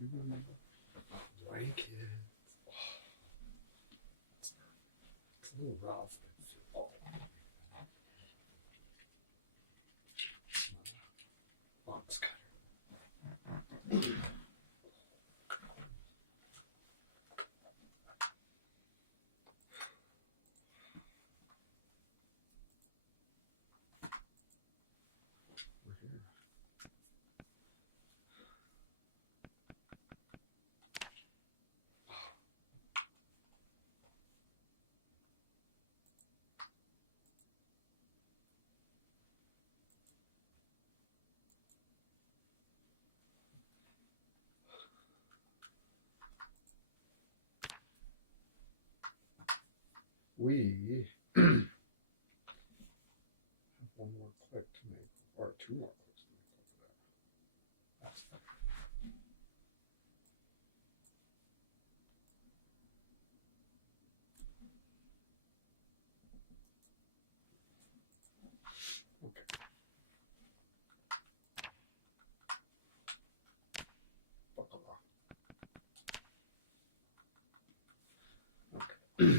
Blankets. Oh, it's a little rough. Oh. Box cutter. We're here. We have one more click to make, or two more clicks to make over there. That's better. Okay. Buckle off. Okay.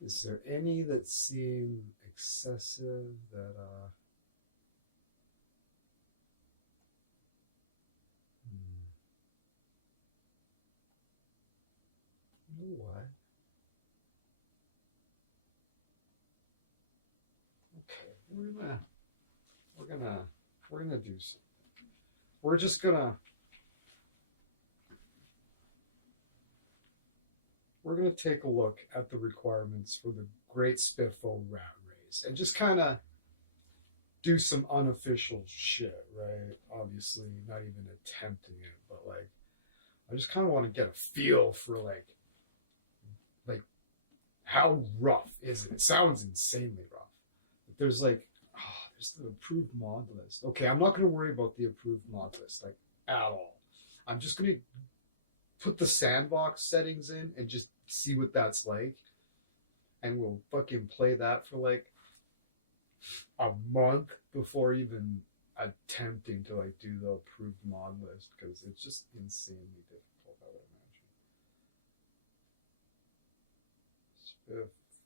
Is there any that seem excessive that you know what? Okay, we're gonna do something. We're just gonna take a look at the requirements for the Great Spiffo rat race and just kind of do some unofficial shit, right? Obviously, not even attempting it, but like, I just kind of want to get a feel for like how rough is it? It sounds insanely rough. But there's like, there's the approved mod list. Okay, I'm not going to worry about the approved mod list like at all. I'm just going to put the sandbox settings in and just see what that's like. And we'll fucking play that for like a month before even attempting to like do the approved mod list, because it's just insanely difficult, I would imagine.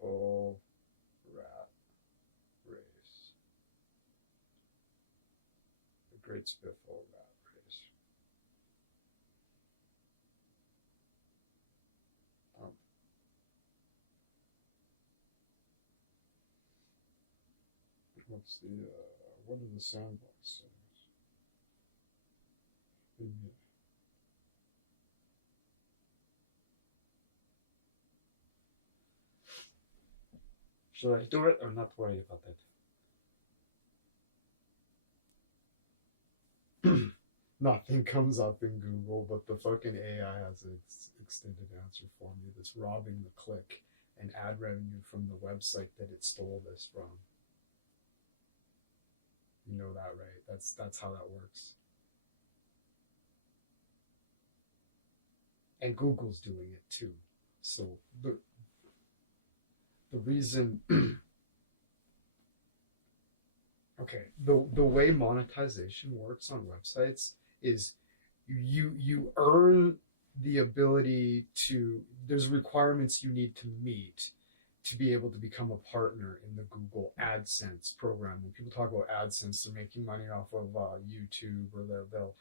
Spiffo rat race. The Great Spiffo rat race. What's the what are the sandbox settings? Should I do it or not worry about that? Nothing comes up in Google, but the fucking AI has an extended answer for me that's robbing the click and ad revenue from the website that it stole this from. You know that, right? That's how that works. And Google's doing it too. So the reason okay, the way monetization works on websites is you earn the ability to, there's requirements you need to meet to be able to become a partner in the Google AdSense program. When people talk about AdSense, they're making money off of YouTube, or they'll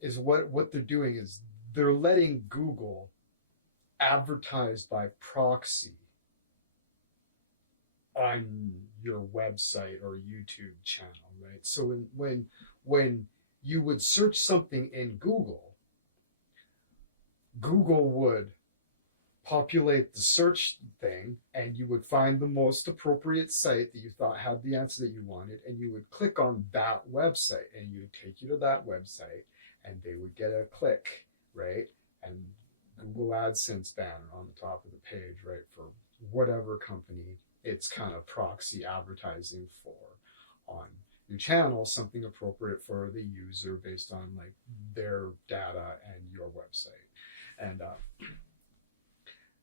is what they're doing is they're letting Google advertise by proxy on your website or YouTube channel, right? So when you would search something in Google, Google would populate the search thing, and you would find the most appropriate site that you thought had the answer that you wanted, and you would click on that website, and you would take you to that website, and they would get a click, right? And Google AdSense banner on the top of the page, right, for whatever company it's kind of proxy advertising for on your channel, something appropriate for the user based on like their data and your website. And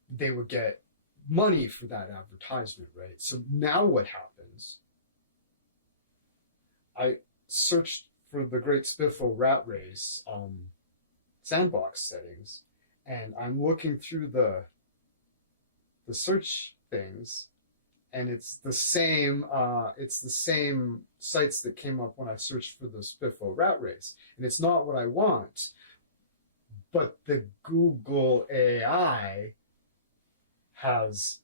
they would get money for that advertisement, right? So now what happens? I searched for the Great Spiffle Rat Race sandbox settings, and I'm looking through the search things, and it's the same sites that came up when I searched for the Spiffle Rat Race, and it's not what I want. But the Google AI has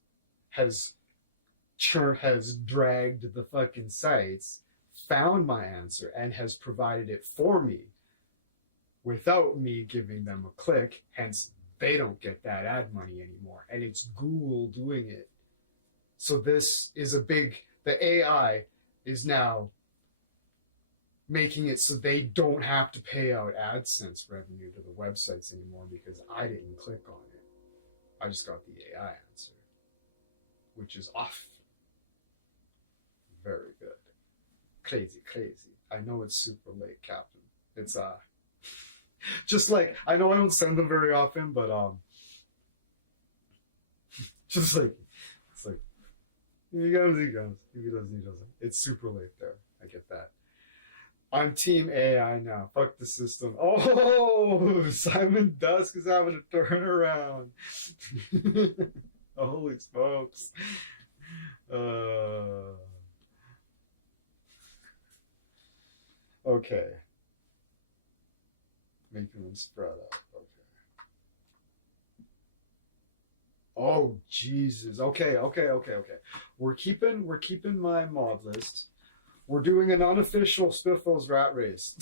dragged the fucking sites, found my answer, and has provided it for me without me giving them a click. Hence, they don't get that ad money anymore, and it's Google doing it. So this is the AI is now making it so they don't have to pay out AdSense revenue to the websites anymore because I didn't click on it. I just got the AI answer, which is off. Very good. Crazy. I know it's super late, Captain. It's just like, I know I don't send them very often, but just like, it's like, he goes. If he doesn't. It's super late there. I get that. I'm Team AI now. Fuck the system. Oh, Simon Dusk is having a turnaround. Holy smokes. Okay. Making them spread out. Okay. Oh, Jesus. Okay. We're keeping my mod list. We're doing an unofficial Spiffles Rat Race.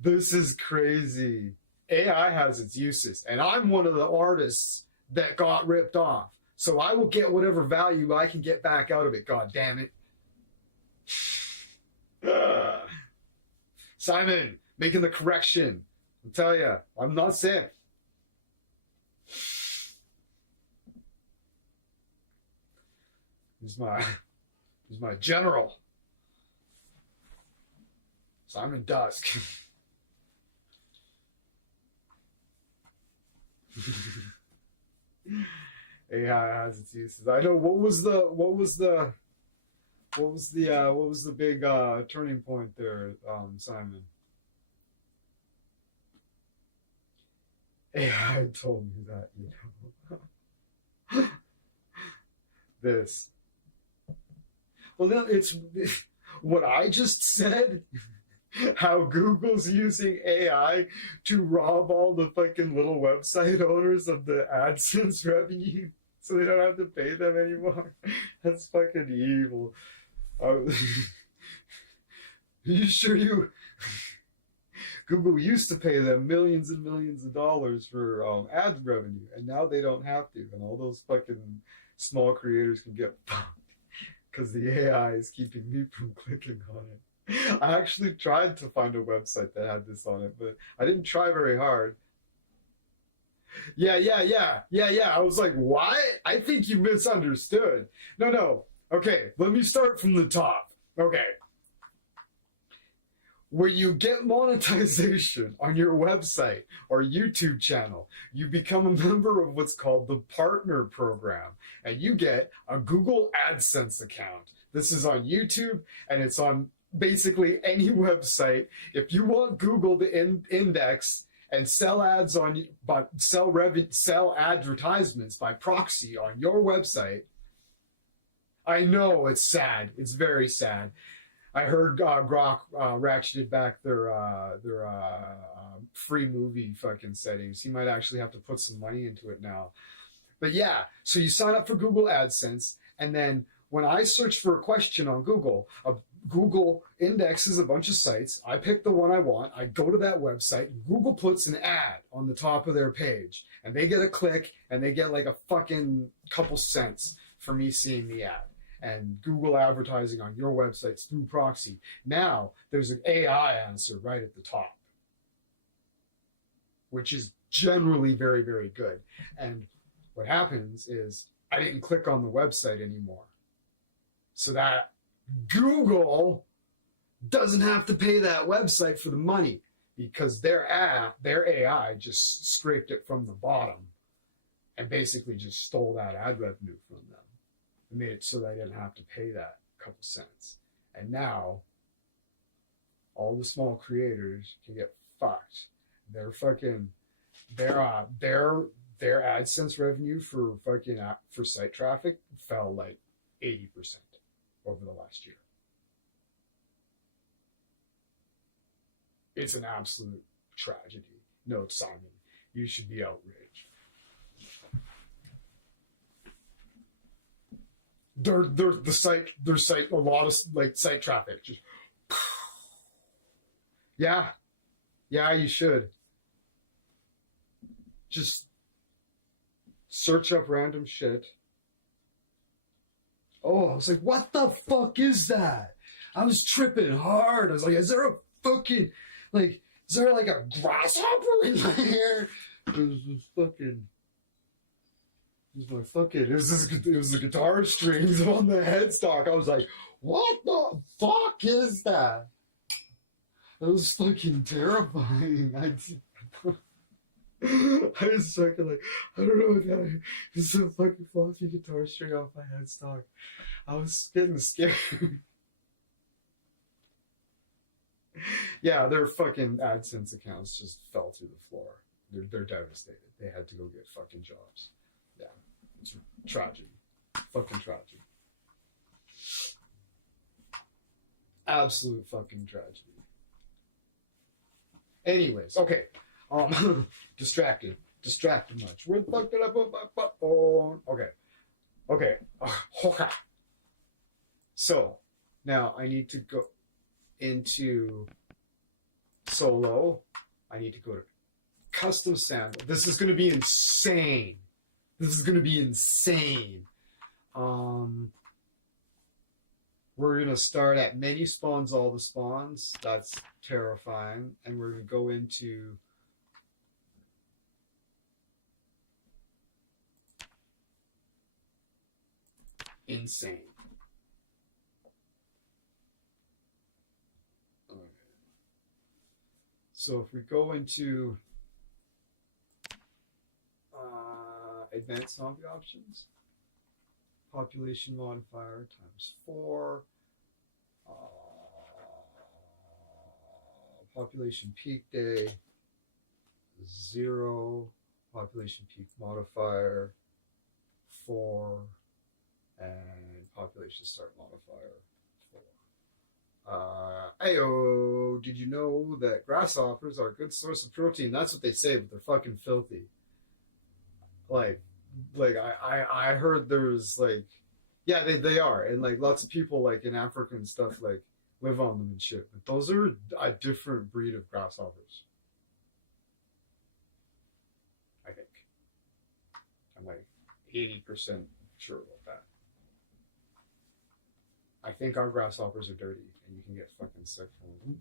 This is crazy. AI has its uses, and I'm one of the artists that got ripped off. So I will get whatever value I can get back out of it, god damn it. Simon, making the correction. I'll tell you, I'm not sick. He's my general. Simon Dusk. AI has its uses. I know. What was the big turning point there, Simon? AI told me that, this. Well, no, it's what I just said. How Google's using AI to rob all the fucking little website owners of the AdSense revenue so they don't have to pay them anymore. That's fucking evil. You sure Google used to pay them millions and millions of dollars for ad revenue, and now they don't have to, and all those fucking small creators can get fucked because the AI is keeping me from clicking on it. I actually tried to find a website that had this on it, but I didn't try very hard. Yeah. I was like, what? I think you misunderstood. No. Okay, let me start from the top. Okay. When you get monetization on your website or YouTube channel, you become a member of what's called the Partner Program, and you get a Google AdSense account. This is on YouTube, and it's on basically any website. If you want Google to index and sell ads on, but sell advertisements by proxy on your website, I know it's sad. It's very sad. I heard Grok ratcheted back their free movie fucking settings. He might actually have to put some money into it now. But yeah, so you sign up for Google AdSense, and then when I search for a question on Google, Google indexes a bunch of sites. I pick the one I want. I go to that website. Google puts an ad on the top of their page, and they get a click, and they get like a fucking couple cents for me seeing the ad. And Google advertising on your websites through proxy. Now there's an AI answer right at the top, which is generally very, very good. And what happens is I didn't click on the website anymore. So that Google doesn't have to pay that website for the money because their AI just scraped it from the bottom and basically just stole that ad revenue from them and made it so they didn't have to pay that couple cents. And now all the small creators can get fucked. Their fucking their AdSense revenue for for site traffic fell like 80% over the last year. It's an absolute tragedy. No, Simon, you should be outraged. Their site, a lot of like site traffic. Just, yeah, you should. Just search up random shit. Oh, I was like, what the fuck is that? I was tripping hard. I was like, is there a fucking, like, is there like a grasshopper in my hair? It was the guitar strings on the headstock. I was like, what the fuck is that? That was fucking terrifying. I was fucking like, I don't know what that is. It's a fucking floppy guitar string off my headstock. I was getting scared. Yeah, their fucking AdSense accounts just fell through the floor. They're devastated. They had to go get fucking jobs. Yeah, it's tragedy. Fucking tragedy. Absolute fucking tragedy. Anyways, okay. Distracted much. Where the fuck did I put my phone? Okay. So now I need to go into solo. I need to go to custom sample. This is going to be insane. We're going to start at menu spawns, all the spawns. That's terrifying. And we're going to go into insane. Okay. So if we go into advanced zombie options, population modifier ×4, population peak day 0, population peak modifier 4, and population start modifier 4. Ayo, did you know that grasshoppers are a good source of protein? That's what they say, but they're fucking filthy. Like I heard there's like, yeah, they are, and like lots of people like in Africa and stuff like live on them and shit. But those are a different breed of grasshoppers. I think I'm like 80% sure about that. I think our grasshoppers are dirty, and you can get fucking sick from them.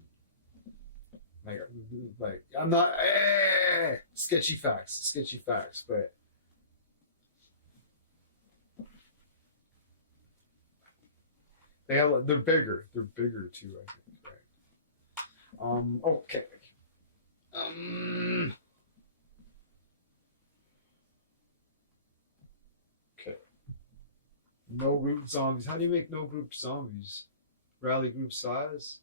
Like I'm not sketchy facts, but. They're bigger. They're bigger too, I think. Right. Okay. Okay. No group zombies. How do you make no group zombies? Rally group size.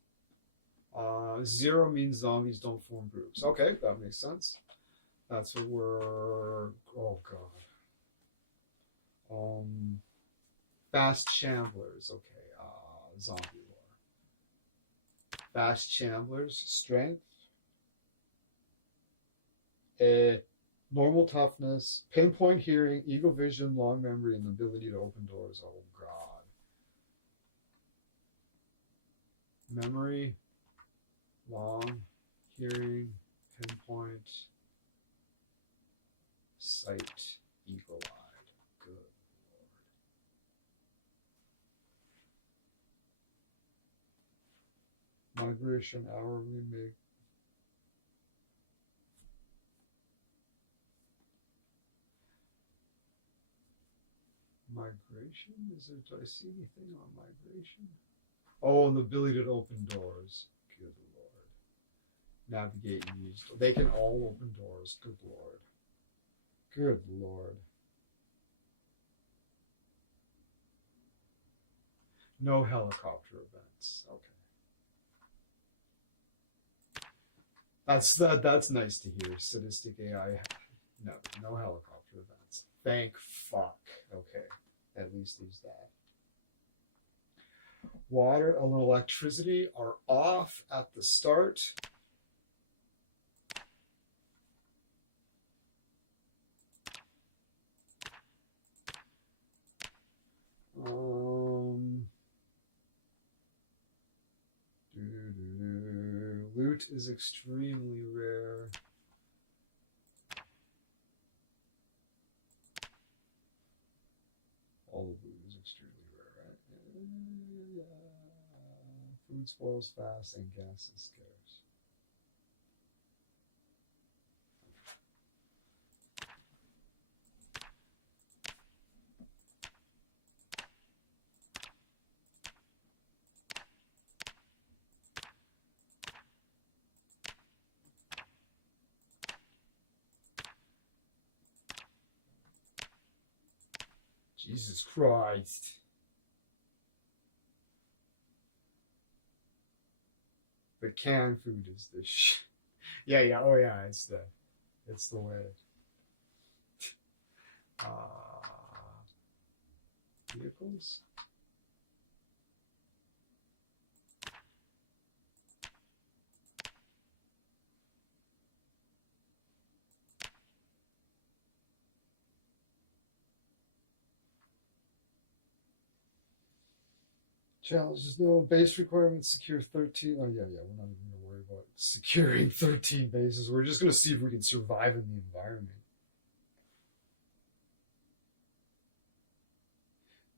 0 means zombies don't form groups. Okay, that makes sense. That's what we're. Oh god. Fast shamblers. Okay. Zombie lore. Fast shamblers, strength, normal toughness, pinpoint hearing, eagle vision, long memory, and the ability to open doors. Oh god. Memory, long, hearing, pinpoint, sight, eagle-eyed. Good. Migration hour we make. Migration? Do I see anything on migration? Oh, and the ability to open doors. Good lord. Navigate and use. They can all open doors. Good lord. Good lord. No helicopter events. Okay. That's nice to hear. Sadistic AI. No helicopter events. Thank fuck. Okay. At least there's that. Water and electricity are off at the start. Loot is extremely rare. All of loot is extremely rare, right? Yeah. Food spoils fast and gas is scarce. Jesus Christ. But canned food is the yeah, oh yeah, it's the way. Vehicles? Challenges, no base requirements, secure 13. Oh, yeah, we're not even going to worry about securing 13 bases. We're just going to see if we can survive in the environment.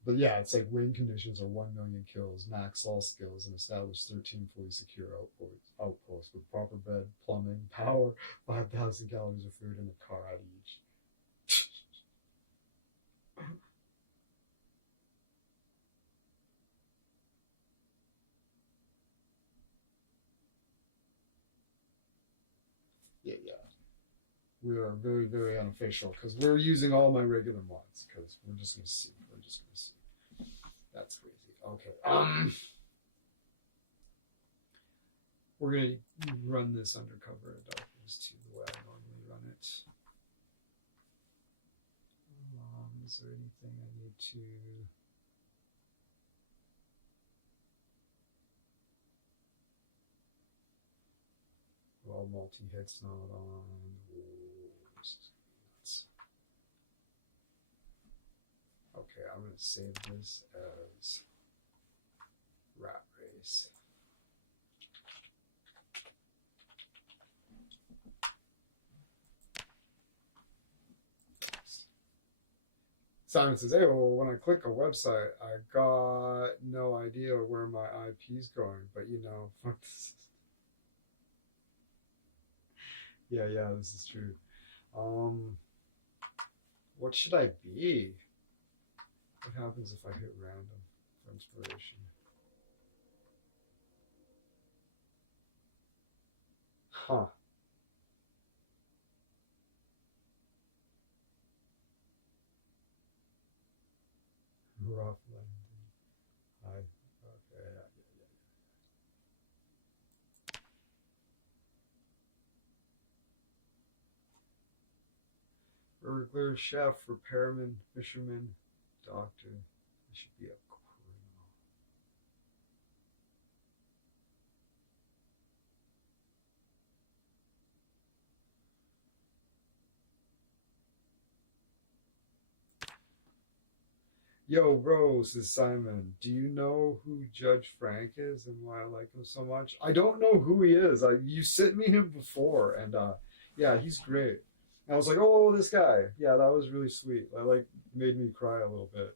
But yeah, it's like win conditions are 1 million kills, max all skills, and establish 13 fully secure outposts with proper bed, plumbing, power, 5,000 calories of food, and a car at each. Yeah. We are very, very unofficial because we're using all my regular mods because we're just going to see. That's crazy. Okay. We're going to run this undercover in darkness too, the way I normally run it. Is there anything I need to... Well, multi-hit's not on. Ooh, this is nuts. Okay, I'm going to save this as Rat Race. Simon says, hey, well, when I click a website, I got no idea where my IP's going, but you know, fuck this. Yeah, this is true. What should I be? What happens if I hit random for inspiration? Huh. Rough landing. Okay, yeah. Burglar, chef, repairman, fisherman, doctor. I should be a criminal. Yo, bro, says Simon. Do you know who Judge Frank is and why I like him so much? I don't know who he is. You sent me him before, and yeah, he's great. And I was like, oh, this guy. Yeah, that was really sweet. Made me cry a little bit.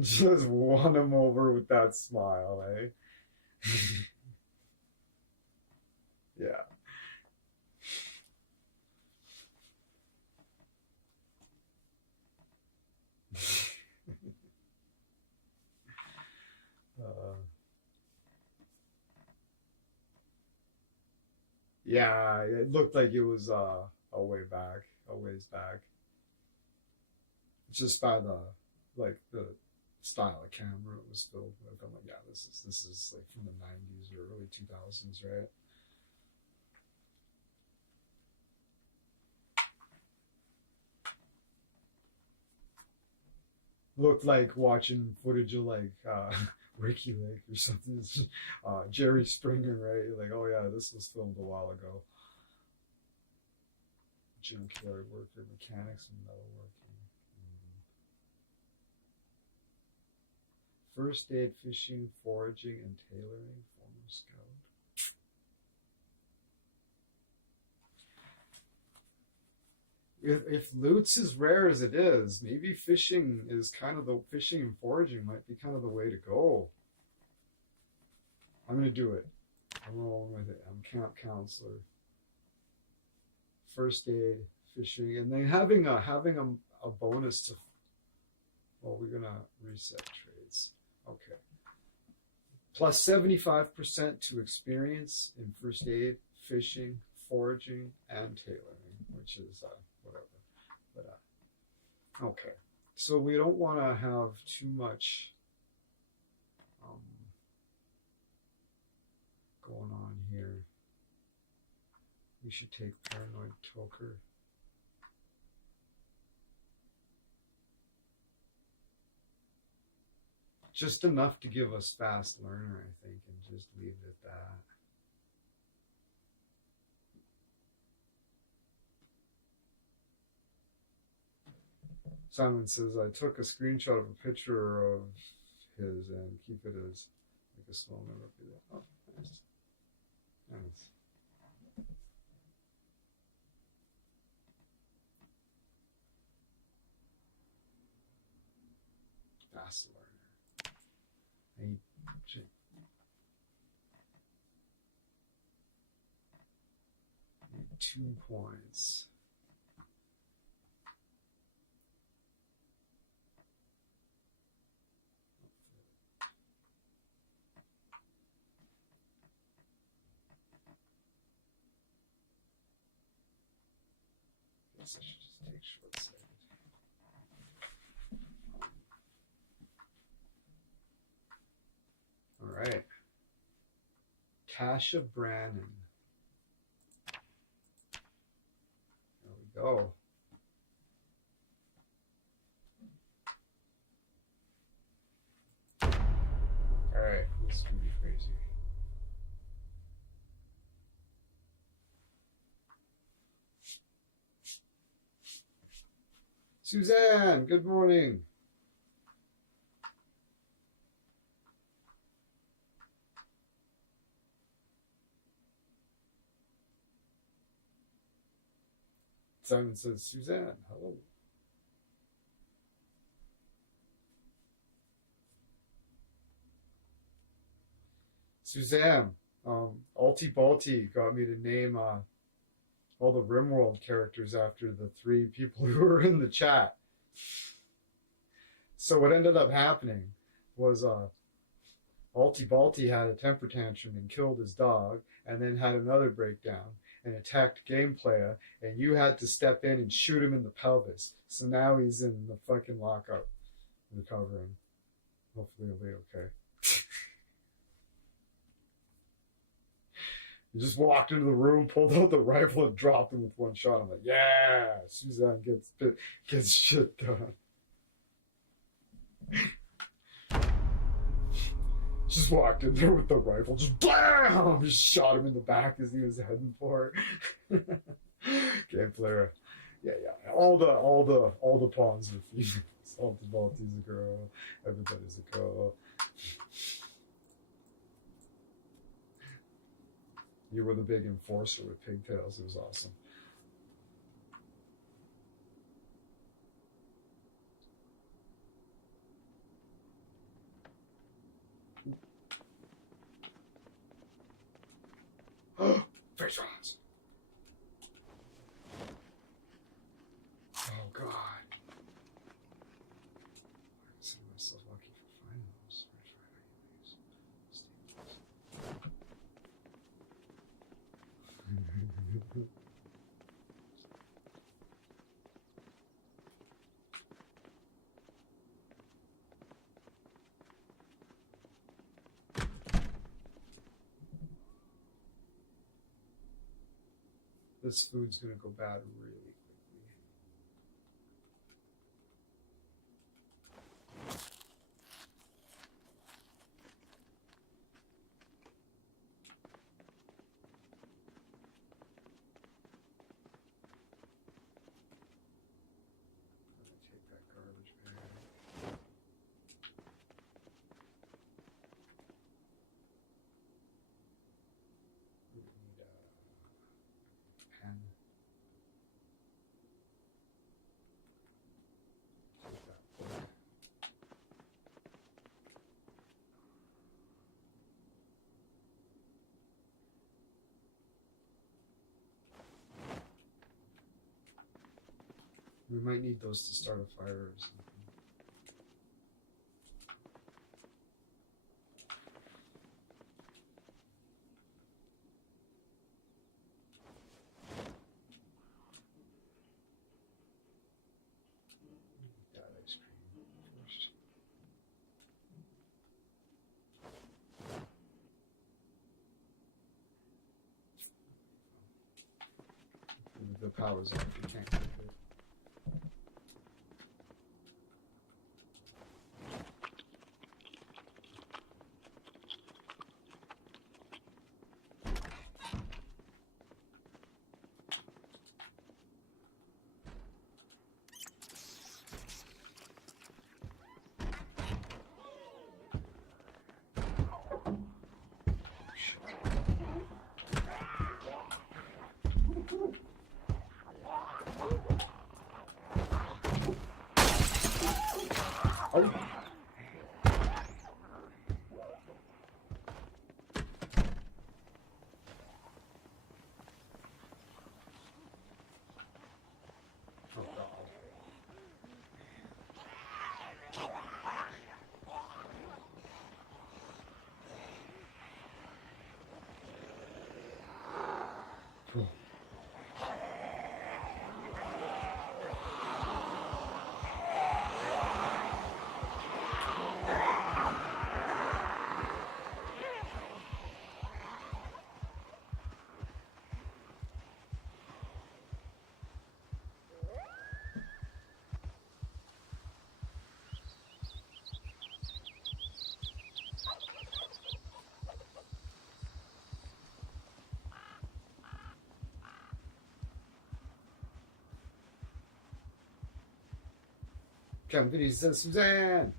Just won him over with that smile, eh? Yeah. Yeah, it looked like it was a way back, a ways back. Just by the the style of camera it was filmed with. I'm like, yeah, this is like from the '90s or early 2000s, right? Looked like watching footage of like Ricky Lake or something. Jerry Springer, right? Like, oh yeah, this was filmed a while ago. Junkyard worker, mechanics, and metalworking. First aid, fishing, foraging, and tailoring. Former scout. If loot's as rare as it is, maybe fishing is kind of the fishing and foraging might be kind of the way to go. I'm gonna do it. I'm rolling with it. I'm camp counselor. First aid, fishing, and then having a bonus to. Well, we're gonna reset trades. Okay. Plus 75% to experience in first aid, fishing, foraging, and tailoring, which is whatever. But okay. So we don't want to have too much going on here. We should take paranoid toker. Just enough to give us fast learner, I think, and just leave it at that. Simon says, I took a screenshot of a picture of his and keep it as like a small memory. Oh, nice. Nice. Fast learner. 2 points. Guess I should just take short-sighted. All right. Tasha Brannon. There we go. All right, this is gonna be crazy. Suzanne, good morning. Simon says, Suzanne, hello. Suzanne, Alti Balti got me to name all the RimWorld characters after the 3 people who were in the chat. So what ended up happening was Alti Balti had a temper tantrum and killed his dog, and then had another breakdown and attacked Gameplaya, and you had to step in and shoot him in the pelvis. So now he's in the fucking lockup, recovering. Hopefully he'll be okay. He just walked into the room, pulled out the rifle, and dropped him with 1 shot. I'm like, yeah, Suzanne gets shit done. Just walked in there with the rifle, just blam! Just shot him in the back as he was heading for it. Game player, yeah. All the pawns are females. All the Balti's a girl. Everybody's a girl. You were the big enforcer with pigtails. It was awesome. Face rounds. Oh God. I consider myself lucky for finding those. this food's gonna go bad really quickly. I'm gonna take that garbage bag. We need a pen. Take that book. We might need those to start a fire or something. Eat that ice cream first. The power's off. You can't keep it. Oh. Oh God. Cool. Company says Suzanne.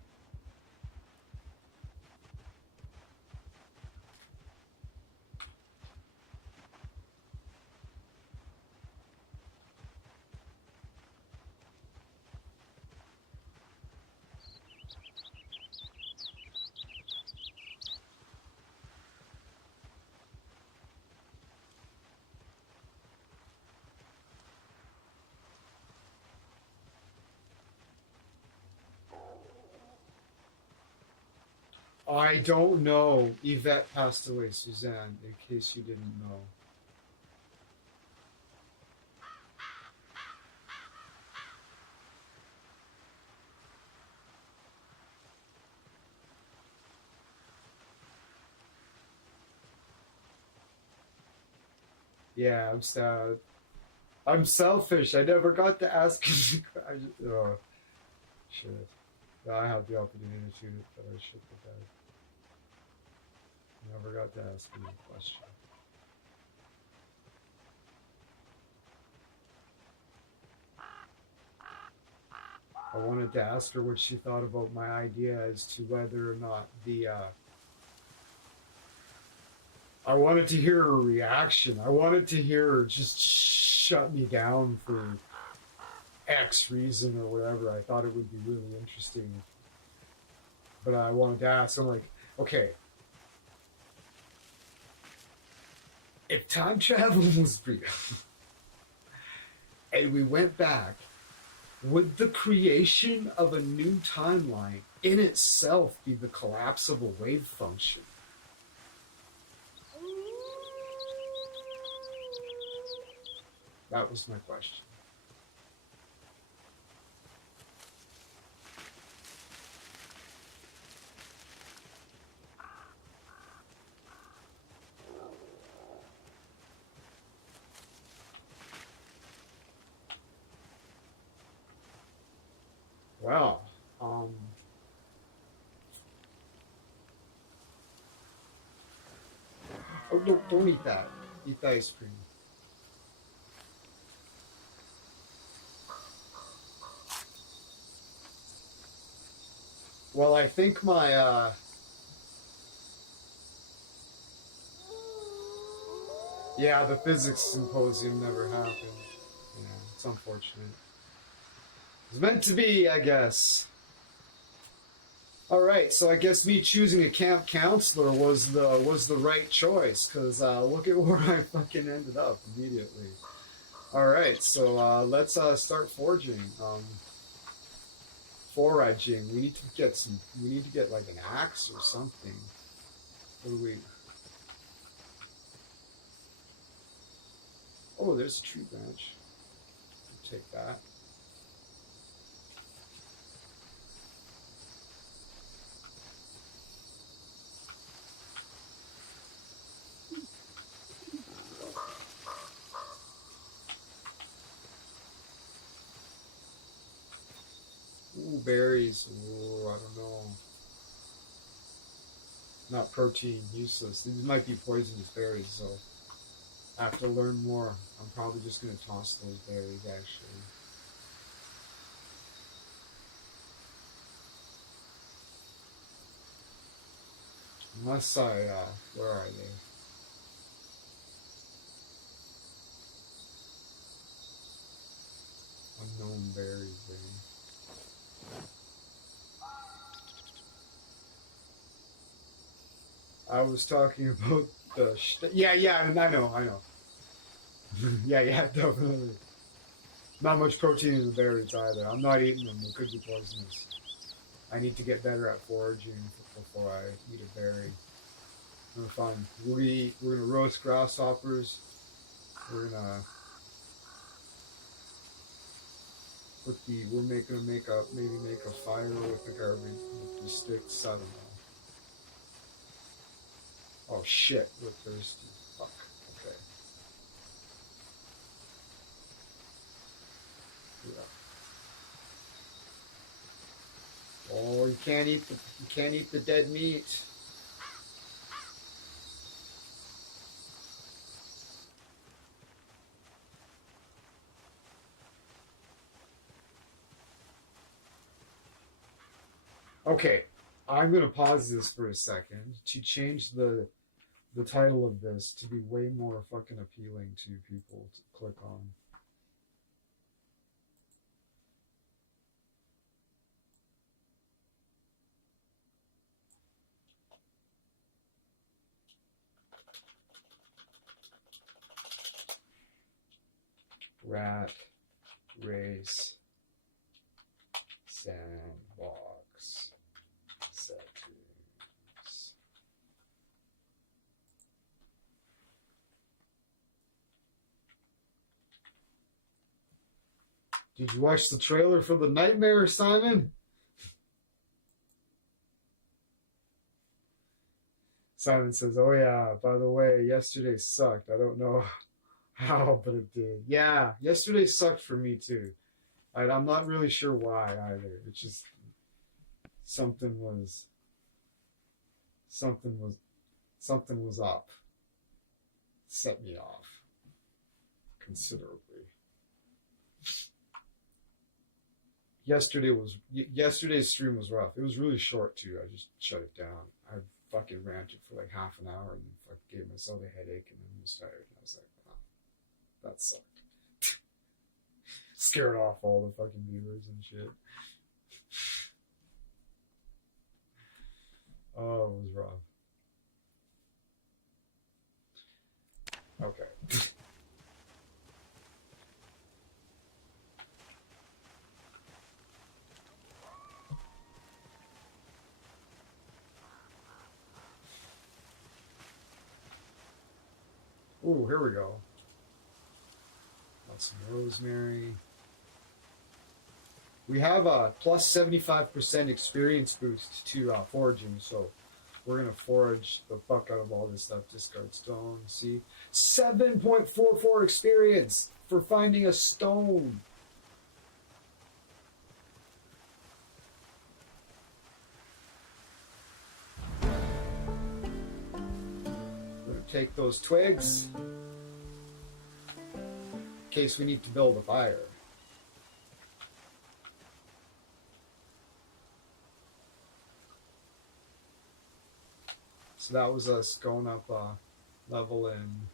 I don't know. Yvette passed away, Suzanne, in case you didn't know. Yeah, I'm sad. I'm selfish. I never got to ask. Oh, shit. I had the opportunity to, but I should have done. Never got to ask you a question. I wanted to ask her what she thought about my idea as to whether or not the. I wanted to hear her reaction. I wanted to hear her just shut me down for X reason or whatever. I thought it would be really interesting. But I wanted to ask. I'm like, okay. If time travel was real and we went back, would the creation of a new timeline in itself be the collapse of a wave function? That was my question. Well, oh, don't eat that. Eat the ice cream. Well, I think my yeah, the physics symposium never happened. Yeah, it's unfortunate. It's meant to be, I guess. All right, so I guess me choosing a camp counselor was the right choice because look at where I fucking ended up immediately. All right, so let's start forging. Foraging. We need to get some. We need to get like an axe or something. What do we? Oh, there's a tree branch. I'll take that. Ooh, berries. Ooh, I don't know. Not protein, useless. These might be poisonous berries, so I have to learn more. I'm probably just gonna toss those berries actually. Unless I, where are they? Unknown berries, I was talking about the, yeah, yeah, I know. Yeah, yeah, definitely. Not much protein in the berries either. I'm not eating them. They could be poisonous. I need to get better at foraging before I eat a berry. No fun. We're gonna roast grasshoppers. We're gonna we're making maybe make a fire with the garbage with the sticks. I don't know. Oh shit, we're thirsty. Fuck. Okay. Yeah. Oh, you can't eat the dead meat. Okay, I'm gonna pause this for a second to change the title of this to be way more fucking appealing to people to click on. Rat race sandbox settings. Did you watch the trailer for the Nightmare, Simon? Simon says, "Oh yeah, by the way, yesterday sucked. I don't know how, but it did. Yeah, yesterday sucked for me too. I'm not really sure why either. It's just something was something was something was up. Set me off considerably. Yesterday's stream was rough. It was really short too. I just shut it down. I fucking ranted for like half an hour and then gave myself a headache and then was tired. And I was like, wow, that sucked. Scared off all the fucking viewers and shit. Oh, it was rough. Okay. Ooh, here we go. Got some rosemary. We have a plus 75% experience boost to foraging, so we're going to forage the fuck out of all this stuff. Discard stone, see? 7.44 experience for finding a stone. take those twigs in case we need to build a fire. So that was us going up level in.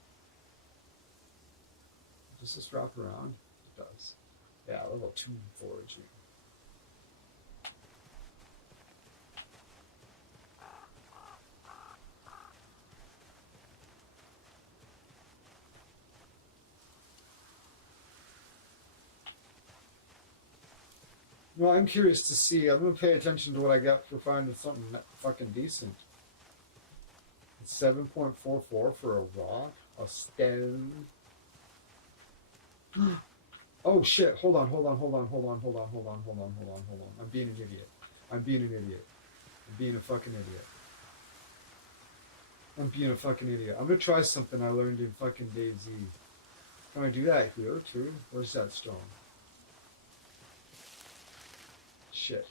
Does this wrap around? It does. Yeah, level 2 foraging. Well, I'm curious to see. I'm going to pay attention to what I got for finding something fucking decent. It's 7.44 for a rock, a stone. Oh shit, hold on. I'm being an idiot. I'm being a fucking idiot. I'm gonna try something I learned in fucking DayZ. Can I do that here too? Where's that stone? Shit.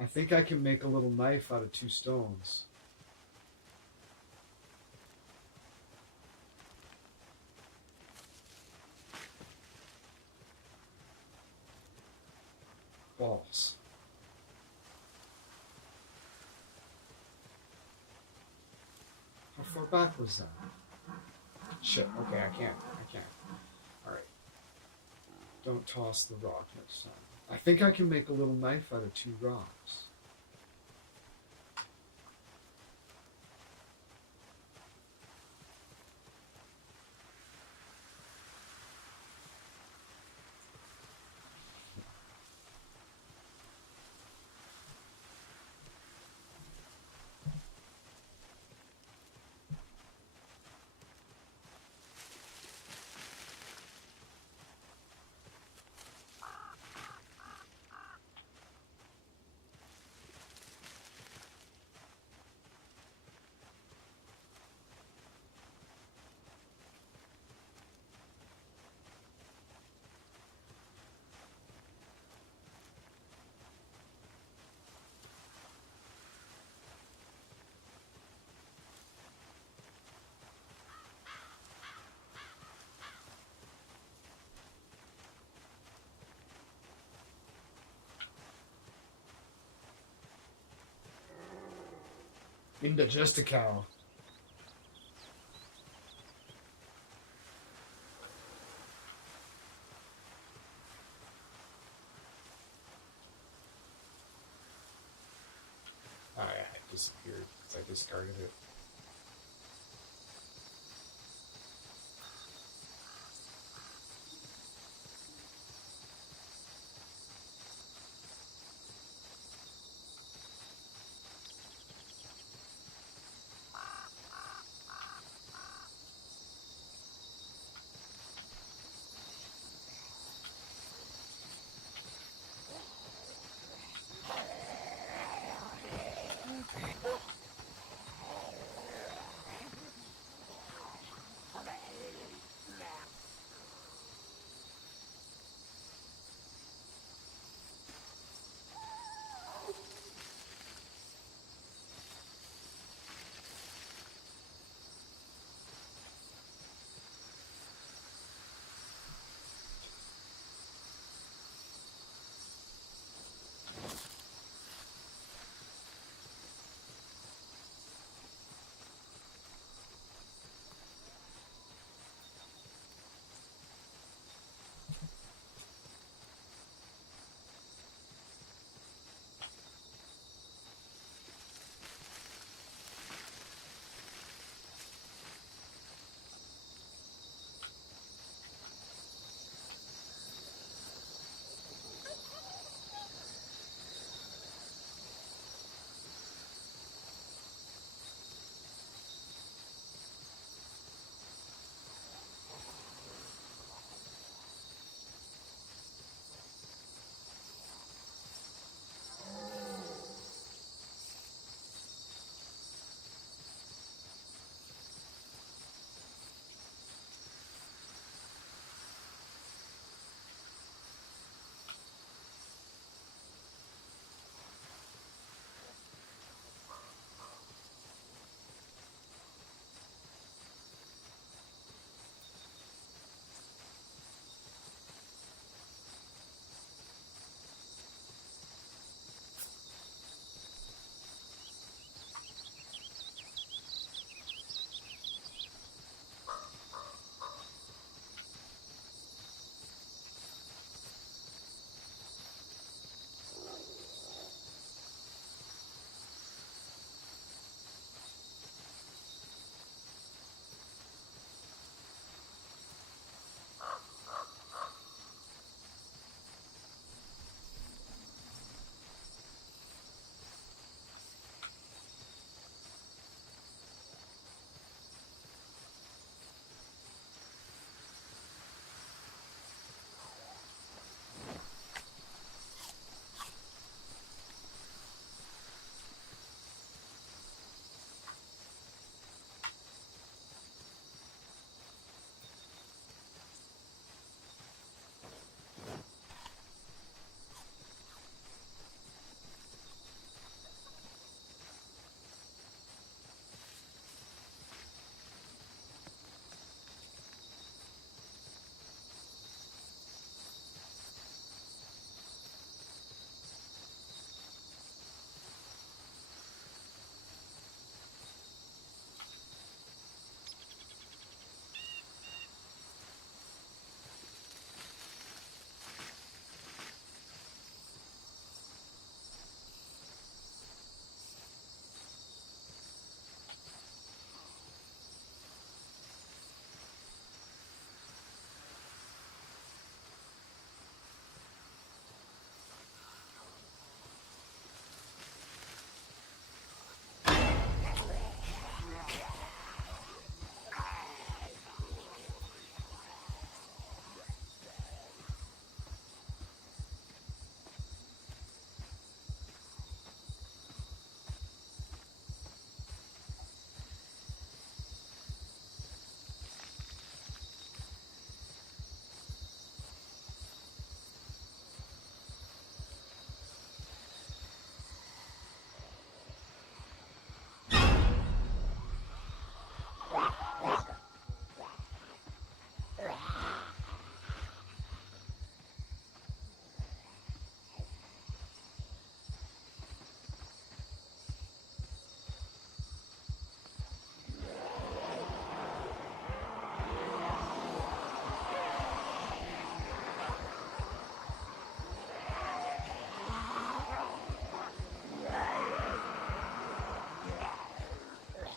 I think I can make a little knife out of 2 stones. Balls. How far back was that? Shit, okay, I can't. Alright. Don't toss the rock next time. I think I can make a little knife out of 2 rocks. Indigestica. It disappeared because I discarded it.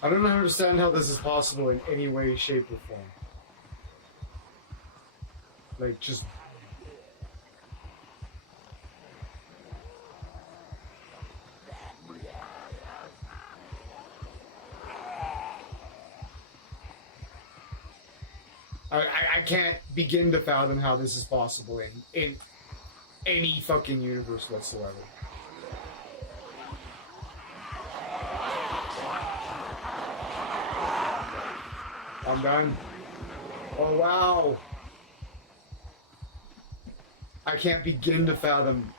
I don't understand how this is possible in any way, shape, or form. Like, just... I can't begin to fathom how this is possible in any fucking universe whatsoever. I'm done. Oh, wow. I can't begin to fathom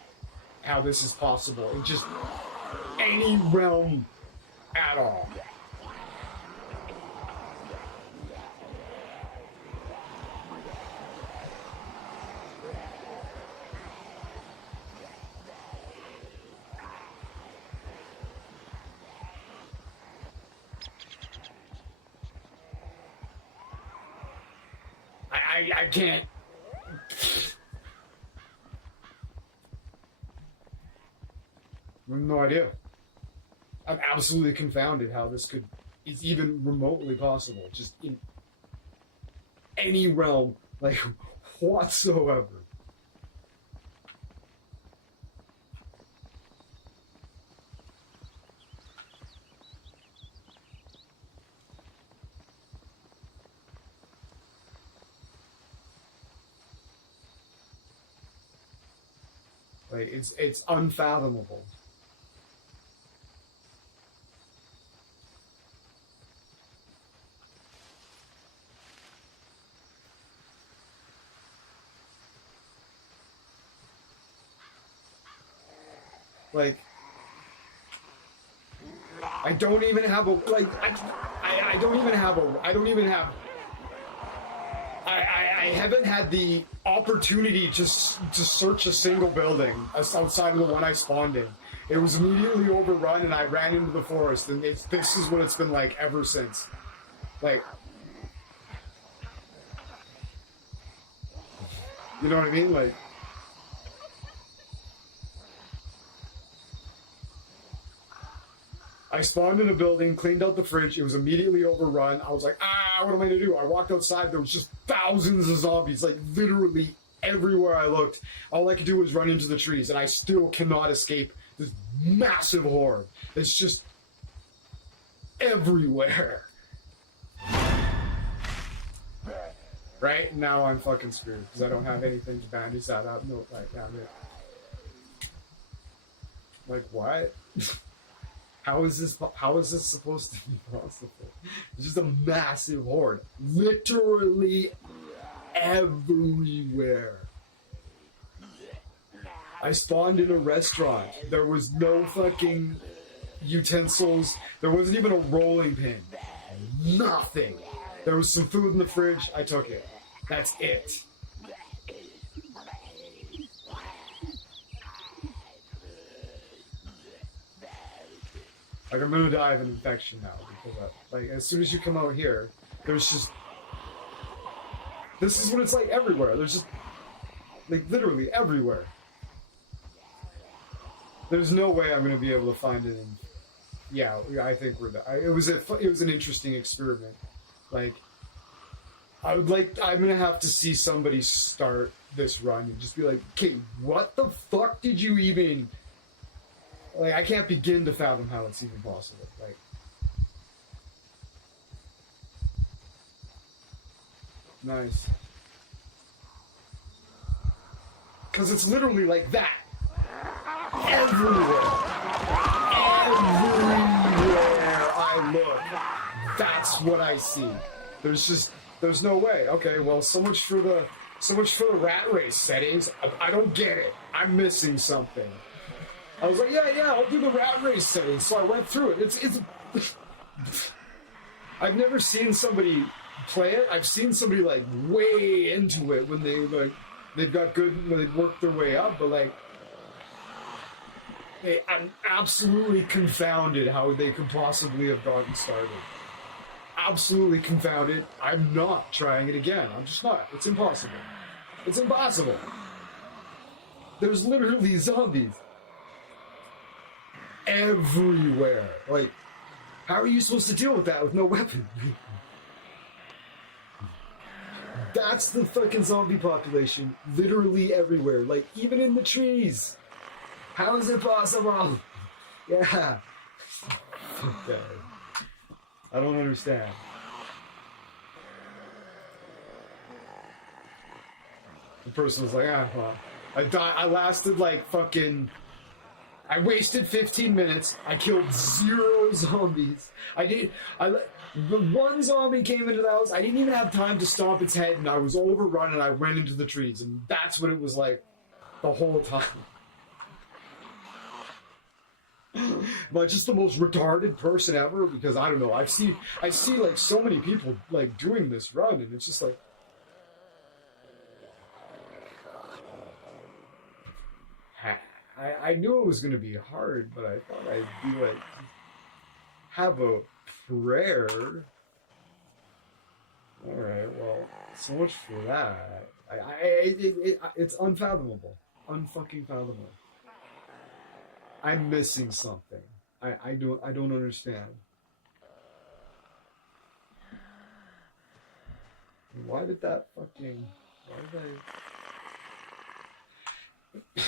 how this is possible in just any realm at all. I can't. I have no idea. I'm absolutely confounded how this is even remotely possible. Just in any realm, like, whatsoever. Like, it's unfathomable. Like, I don't even have a, like, I don't even have a, I don't even have, I haven't had the opportunity to search a single building outside of the one I spawned in. It was immediately overrun and I ran into the forest, and this is what it's been like ever since. Like, you know what I mean? Like, I spawned in a building, cleaned out the fridge, it was immediately overrun. I was like, what am I gonna do? I walked outside, there was just thousands of zombies, like literally everywhere I looked. All I could do was run into the trees, and I still cannot escape this massive horde. It's just everywhere. Right? Now I'm fucking screwed, because I don't have anything to bandage that up. No, like, damn it. Like, what? How is this supposed to be possible? It's just a massive horde. Literally everywhere. I spawned in a restaurant. There was no fucking utensils. There wasn't even a rolling pin. Nothing. There was some food in the fridge. I took it. That's it. Like, I'm gonna die of an infection now. Because like, as soon as you come out here, there's just... This is what it's like everywhere. There's just... Like, literally everywhere. There's no way I'm gonna be able to find it in... Yeah, I think we're done. It was an interesting experiment. Like, I'm gonna have to see somebody start this run and just be like, okay, what the fuck did you even... Like, I can't begin to fathom how it's even possible. Like, nice. Because it's literally like that. Everywhere. Everywhere I look, that's what I see. There's no way. Okay, well, so much for the rat race settings. I don't get it. I'm missing something. I was like, yeah, I'll do the rat race settings. So I went through it. It's I've never seen somebody play it. I've seen somebody like way into it when they've got good, when they've worked their way up, but like, I'm absolutely confounded how they could possibly have gotten started. Absolutely confounded. I'm not trying it again. I'm just not. It's impossible. It's impossible. There's literally zombies everywhere. Like, How are you supposed to deal with that with no weapon? That's the fucking zombie population, literally everywhere, like even in the trees. How is it possible? Yeah. Fuck that. I don't understand. The person was like, well, I lasted like fucking... I wasted 15 minutes. I killed 0 zombies. The one zombie came into the house. I didn't even have time to stomp its head, and I was overrun, and I ran into the trees, and that's what it was like the whole time. Am I just the most retarded person ever? Because I don't know. I see like so many people like doing this run, and it's just like. I knew it was going to be hard, but I thought I'd be like, have a prayer. All right, well, so much for that. It's unfathomable, unfucking fathomable. I'm missing something. I don't understand. Why did that fucking? Why did I?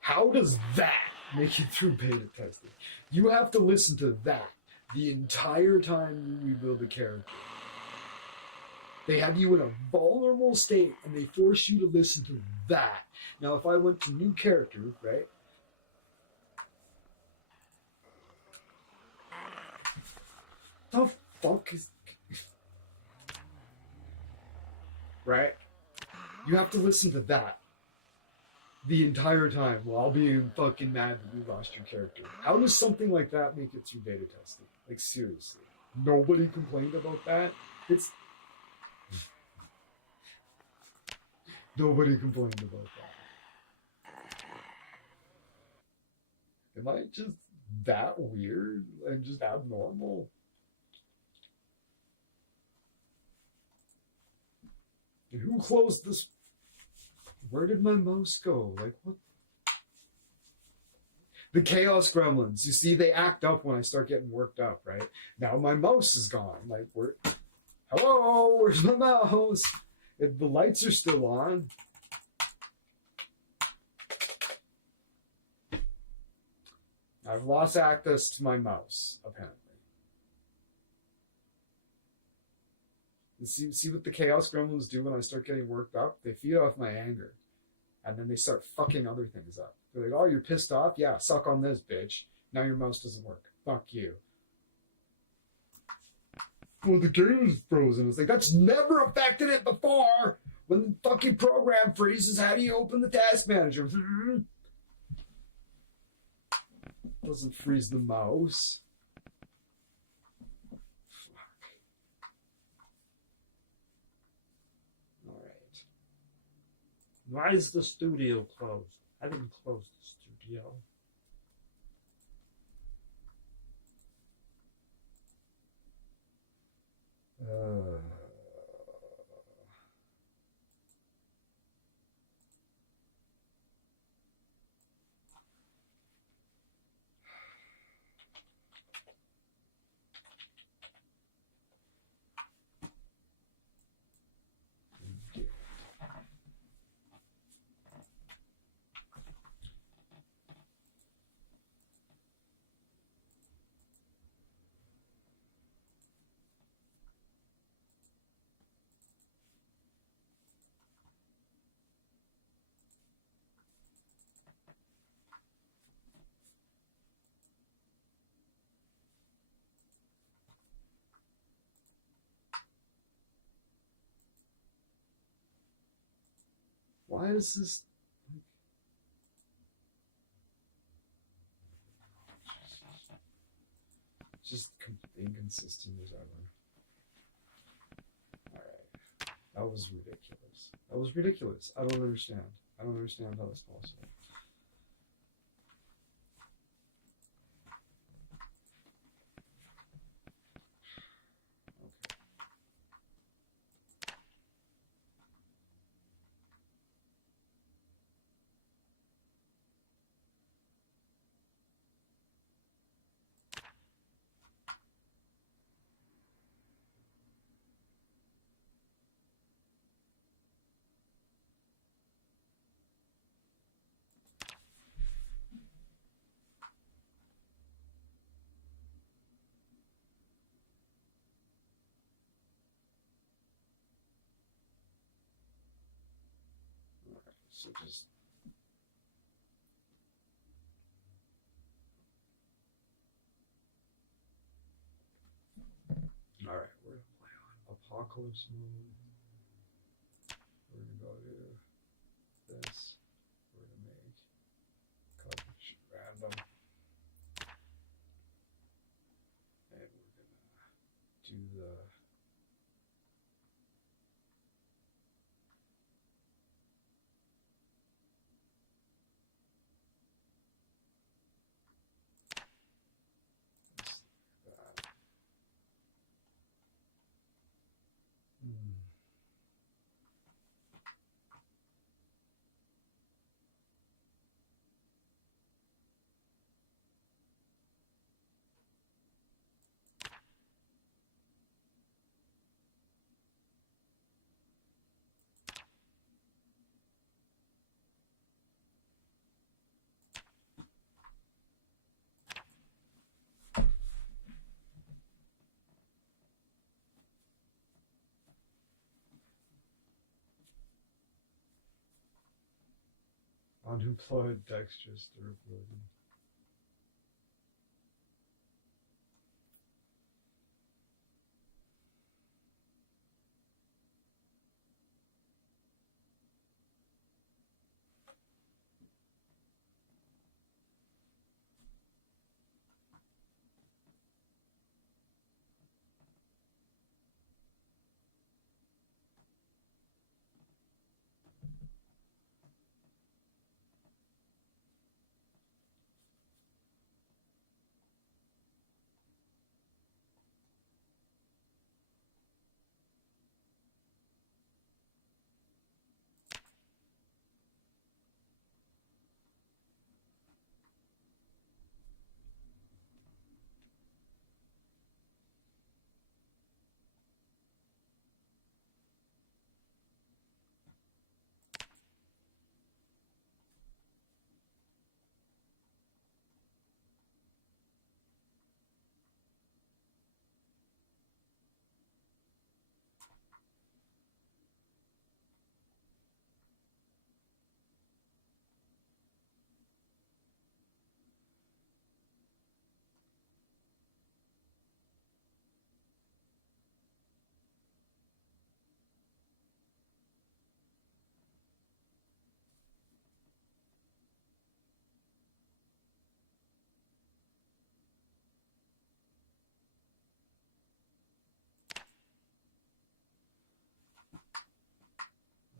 How does that make it through beta testing? You have to listen to that the entire time you rebuild a character. They have you in a vulnerable state, and they force you to listen to that. Now, if I went to new character, right? The fuck is... Right? You have to listen to that the entire time while being fucking mad that you lost your character. How does something like that make it through beta testing? Like, seriously. Nobody complained about that? Nobody complained about that. Am I just that weird and just abnormal? And who closed this? Where did my mouse go? Like, what? The Chaos Gremlins. You see, they act up when I start getting worked up, right? Now my mouse is gone. Like, hello? Where's my mouse? If the lights are still on. I've lost access to my mouse, apparently. You see what the Chaos Gremlins do when I start getting worked up? They feed off my anger. And then they start fucking other things up. They're like, oh, you're pissed off? Yeah, suck on this, bitch. Now your mouse doesn't work. Fuck you. Well, the game is frozen. It's like, that's never affected it before. When the fucking program freezes, how do you open the task manager? Doesn't freeze the mouse. Why is the studio closed? I didn't close the studio. Why is this... just inconsistent as ever. Alright. That was ridiculous. That was ridiculous. I don't understand. I don't understand how that's possible. So just all right. We're gonna play on apocalypse mode. We're gonna go to this. We're gonna make coverage random, and we're gonna do the. That. Unemployed dexterous durability.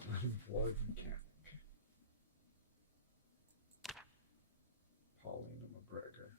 Unemployed mechanic. Paulina McGregor.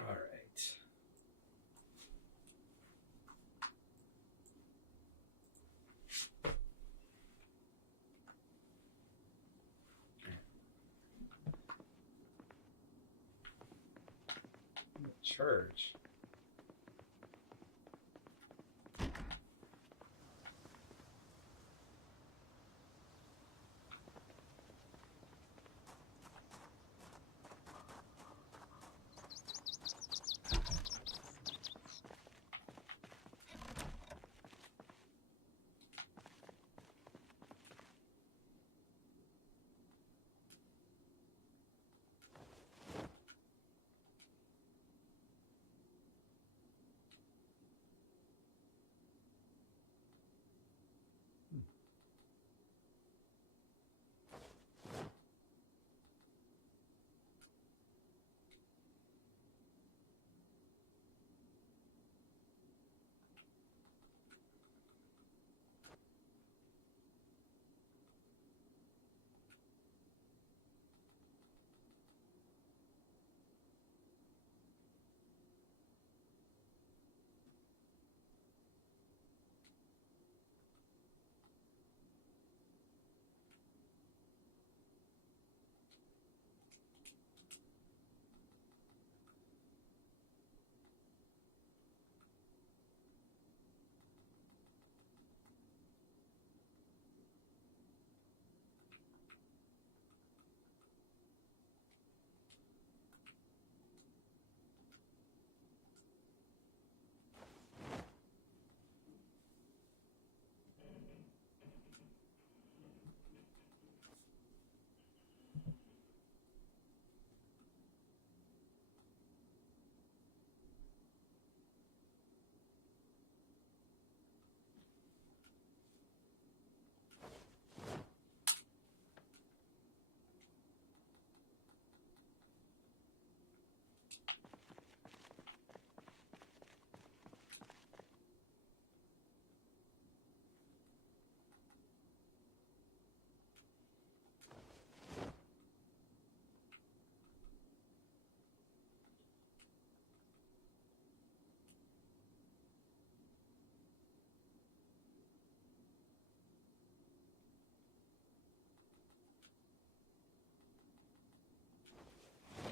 All right. Church.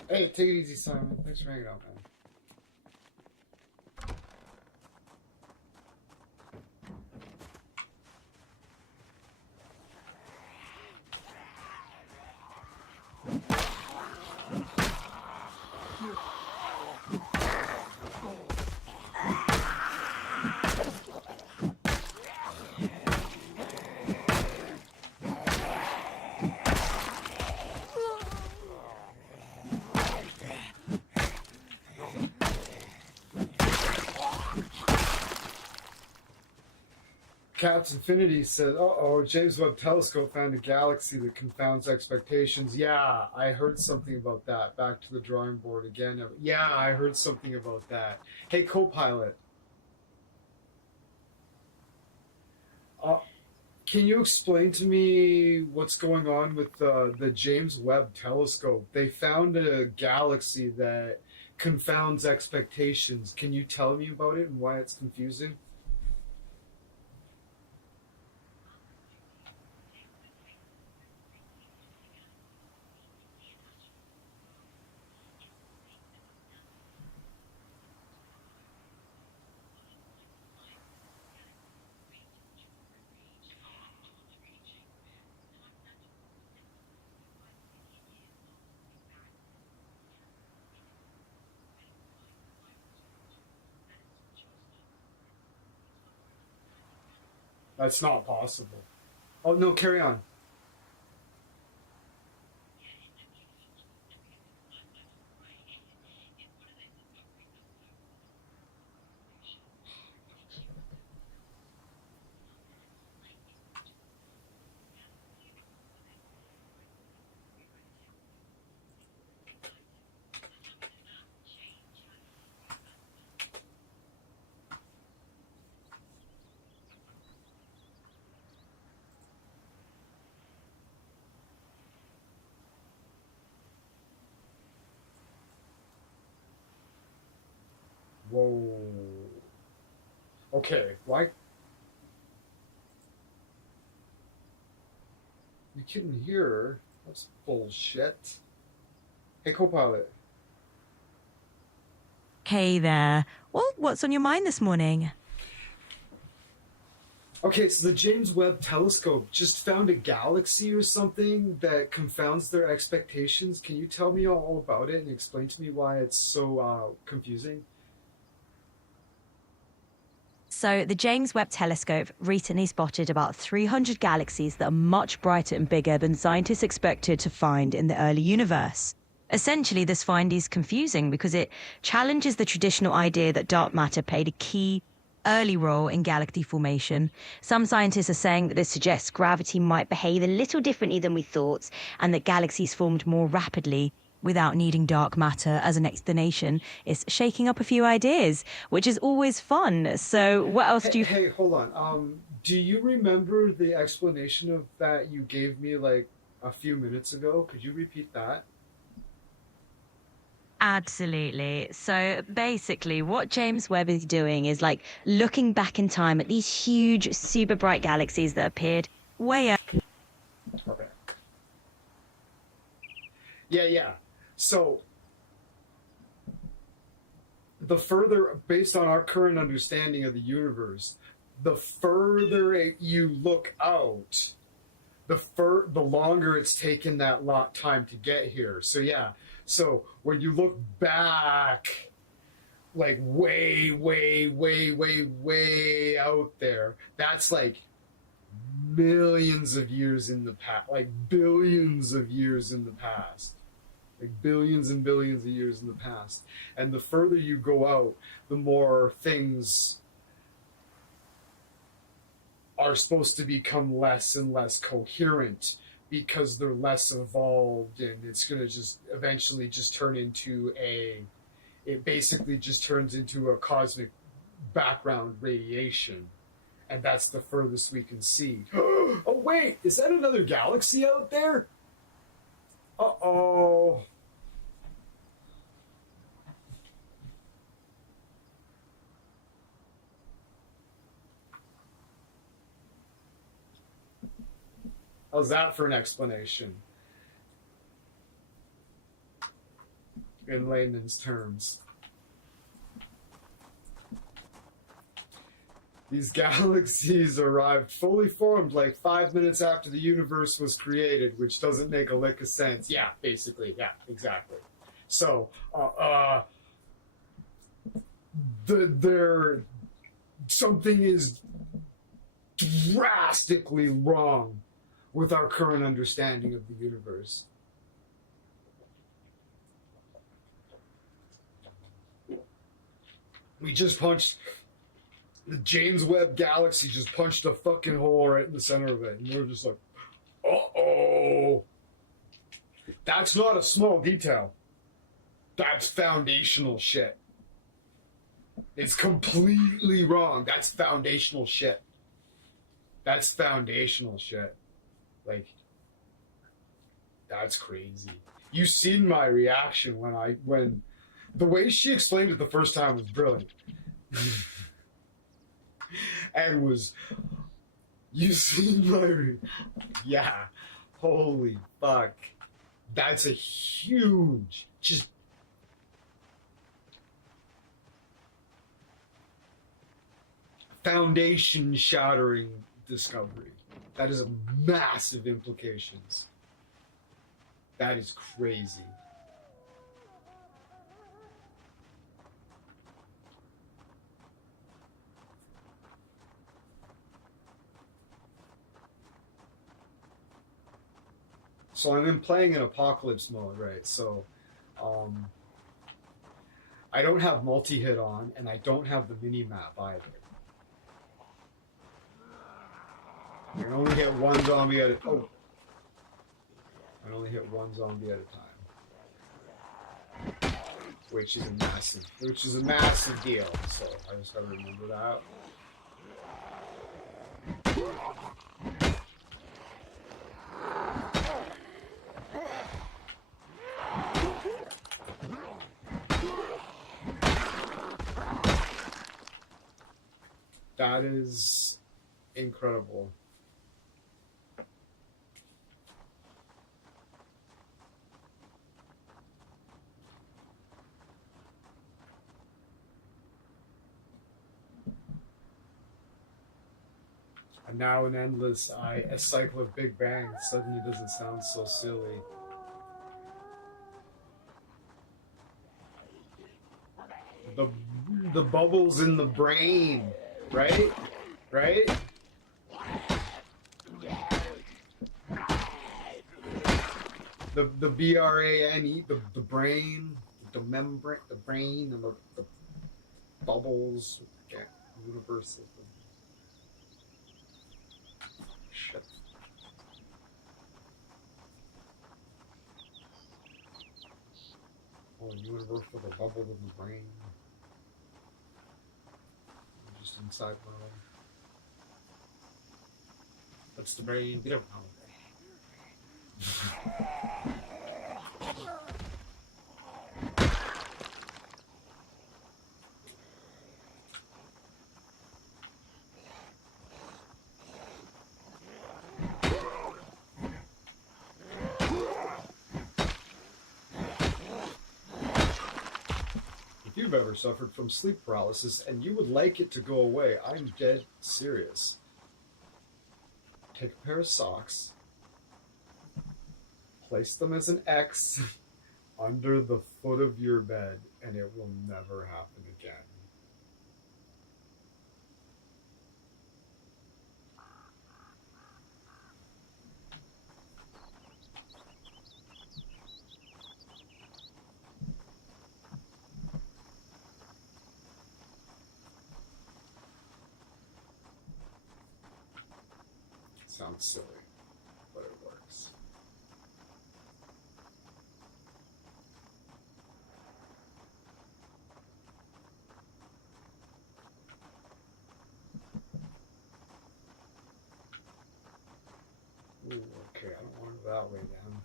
Hey, take it easy, Simon. Thanks for hanging out, man. Caps Infinity said, "Uh-oh, James Webb Telescope found a galaxy that confounds expectations." Yeah, I heard something about that. Back to the drawing board again. Yeah, I heard something about that. Hey, co-pilot, uh, can you explain to me what's going on with the James Webb Telescope? They found a galaxy that confounds expectations. Can you tell me about it and why it's confusing? That's not possible. Oh, no, carry on. Whoa. Okay, why? You couldn't hear her. That's bullshit. Hey, co-pilot. Hey there. Well, what's on your mind this morning? Okay, so the James Webb Telescope just found a galaxy or something that confounds their expectations. Can you tell me all about it and explain to me why it's so confusing? So, the James Webb Telescope recently spotted about 300 galaxies that are much brighter and bigger than scientists expected to find in the early universe. Essentially, this find is confusing because it challenges the traditional idea that dark matter played a key early role in galaxy formation. Some scientists are saying that this suggests gravity might behave a little differently than we thought, and that galaxies formed more rapidly without needing dark matter as an explanation. Is shaking up a few ideas, which is always fun. So, what else Hey, do you? hey, hold on. Do you remember the explanation of that you gave me like a few minutes ago? Could you repeat that? Absolutely. So basically, what James Webb is doing is like looking back in time at these huge, super bright galaxies that appeared way Okay. Yeah, yeah. So the further, based on our current understanding of the universe, the further you look out, the longer it's taken that lot time to get here. So yeah, so when you look back, like way out there, that's like millions of years in the past, like billions of years in the past, like billions and billions of years in the past. And the further you go out, the more things are supposed to become less and less coherent because they're less evolved, and it's going to just eventually just turn into it basically just turns into a cosmic background radiation, and that's the furthest we can see. Oh wait, is that another galaxy out there? Uh-oh. How's that for an explanation? in layman's terms. These galaxies arrived fully formed like 5 minutes after the universe was created, which doesn't make a lick of sense. Yeah, basically. Yeah, exactly. So, something is drastically wrong with our current understanding of the universe. We just punched the James Webb Galaxy, just punched a fucking hole right in the center of it, and we're just like, uh-oh. That's not a small detail. That's foundational shit. It's completely wrong. That's foundational shit. That's foundational shit. Like, that's crazy. You seen my reaction when the way she explained it the first time was brilliant. And you seen my yeah, holy fuck. That's a huge, just foundation shattering discovery. That is massive implications. That is crazy. So I'm playing in apocalypse mode, right? So I don't have multi-hit on, and I don't have the mini-map either. I can only hit one zombie at a time. Oh. I can only hit one zombie at a time. Which is a massive deal. So I just gotta remember that. That is incredible. And now an endless a cycle of Big Bang suddenly doesn't sound so silly. The bubbles in the brain, right? Right? The BRANE, the brain, the membrane, the brain, and the bubbles, yeah, universal. Shit. Oh, universe with a bubble in the brain. Just inside world. What's the brain? We don't know. If you've ever suffered from sleep paralysis and you would like it to go away, I'm dead serious. Take a pair of socks, place them as an X under the foot of your bed, and it will never happen again. Sounds silly, but it works. Ooh, okay, I don't want it that way then.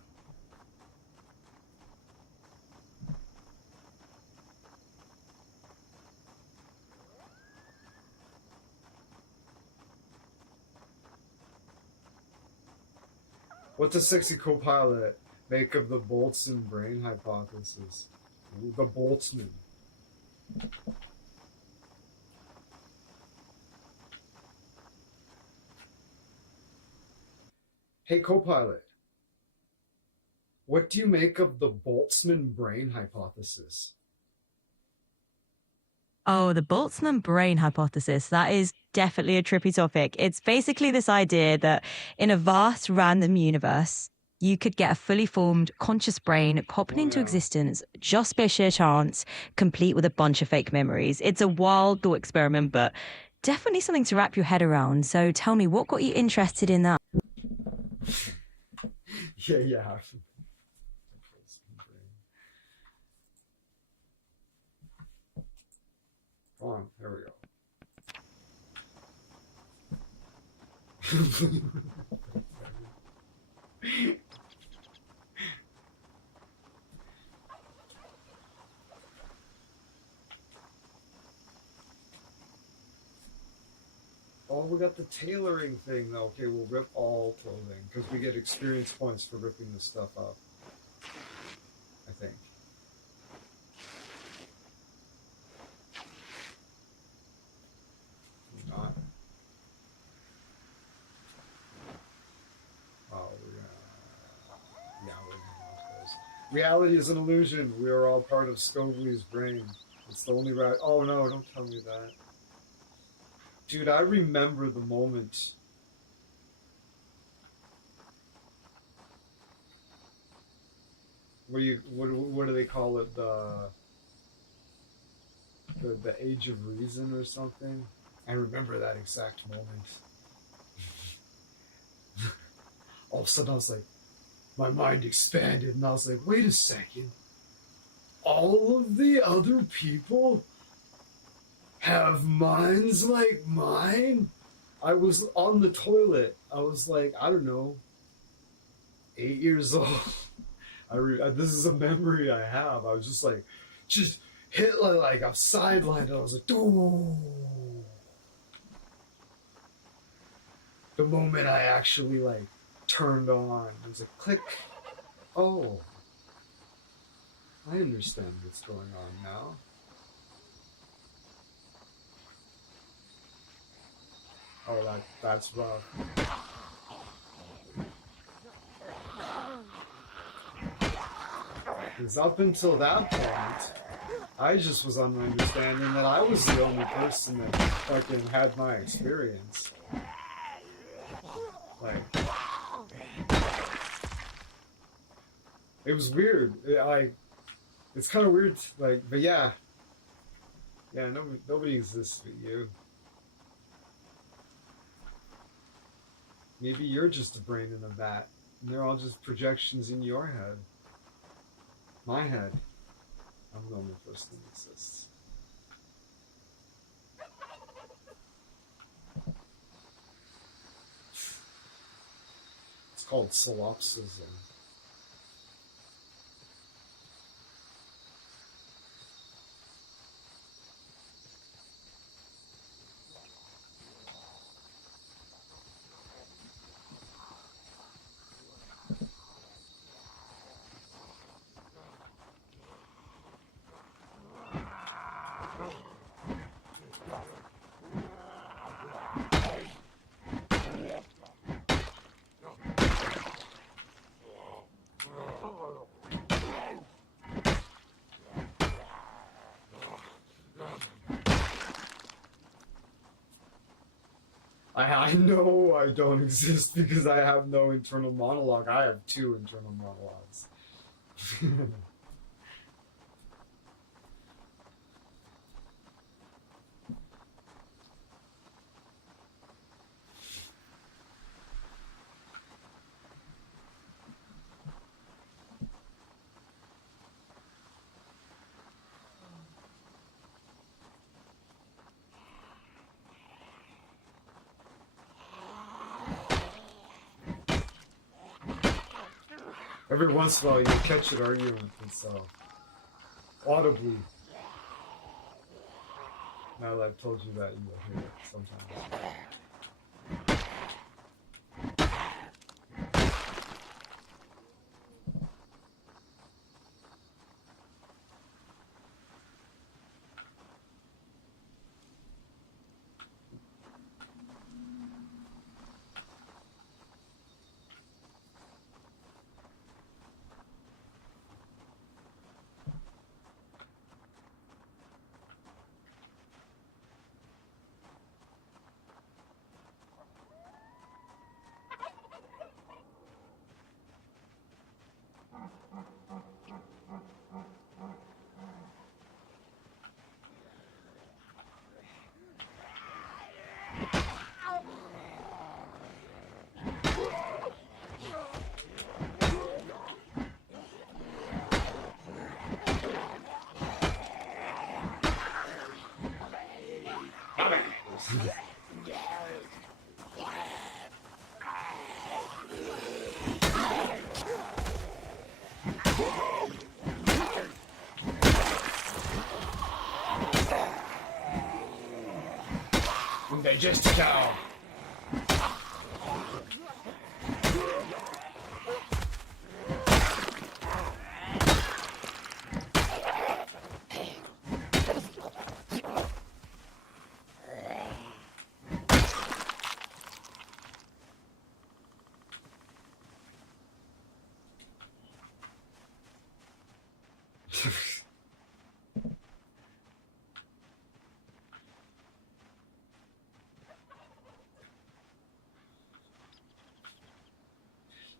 What does Sexy Co-Pilot make of the Boltzmann brain hypothesis? Ooh, the boltsman. Hey, co-pilot, what do you make of the boltsman brain hypothesis? Oh, the Boltzmann brain hypothesis. That is definitely a trippy topic. It's basically this idea that in a vast random universe, you could get a fully formed conscious brain popping into existence just by sheer chance, complete with a bunch of fake memories. It's a wild thought experiment, but definitely something to wrap your head around. So tell me, what got you interested in that? Yeah. Come on, there we go. Oh, we got the tailoring thing though. Okay, we'll rip all clothing because we get experience points for ripping this stuff up. I think. Not. Oh, yeah, we're gonna this. Reality is an illusion. We are all part of Skogli's brain. It's the only right. Oh no! Don't tell me that. Dude, I remember the moment. What do they call it? The age of reason or something? I remember that exact moment. All of a sudden I was like, my mind expanded and I was like, wait a second. All of the other people have minds like mine? I was on the toilet. I was like, I don't know, 8 years old. This is a memory I have. I was just hit like a sideline. And I was like, doo. The moment I actually like turned on, it was like click. Oh, I understand what's going on now. Oh, that's rough. Because up until that point, I just was on the understanding that I was the only person that fucking had my experience. Like, it was weird. It's kind of weird. Like, but yeah, nobody exists but you. Maybe you're just a brain in a vat, and they're all just projections in your head. My head. I'm the only person that exists. It's called solipsism. I know I don't exist because I have no internal monologue. I have 2 internal monologues. Every once in a while, you catch it arguing with itself. Audibly. Now that I've told you that, you will hear it sometimes. Digestico!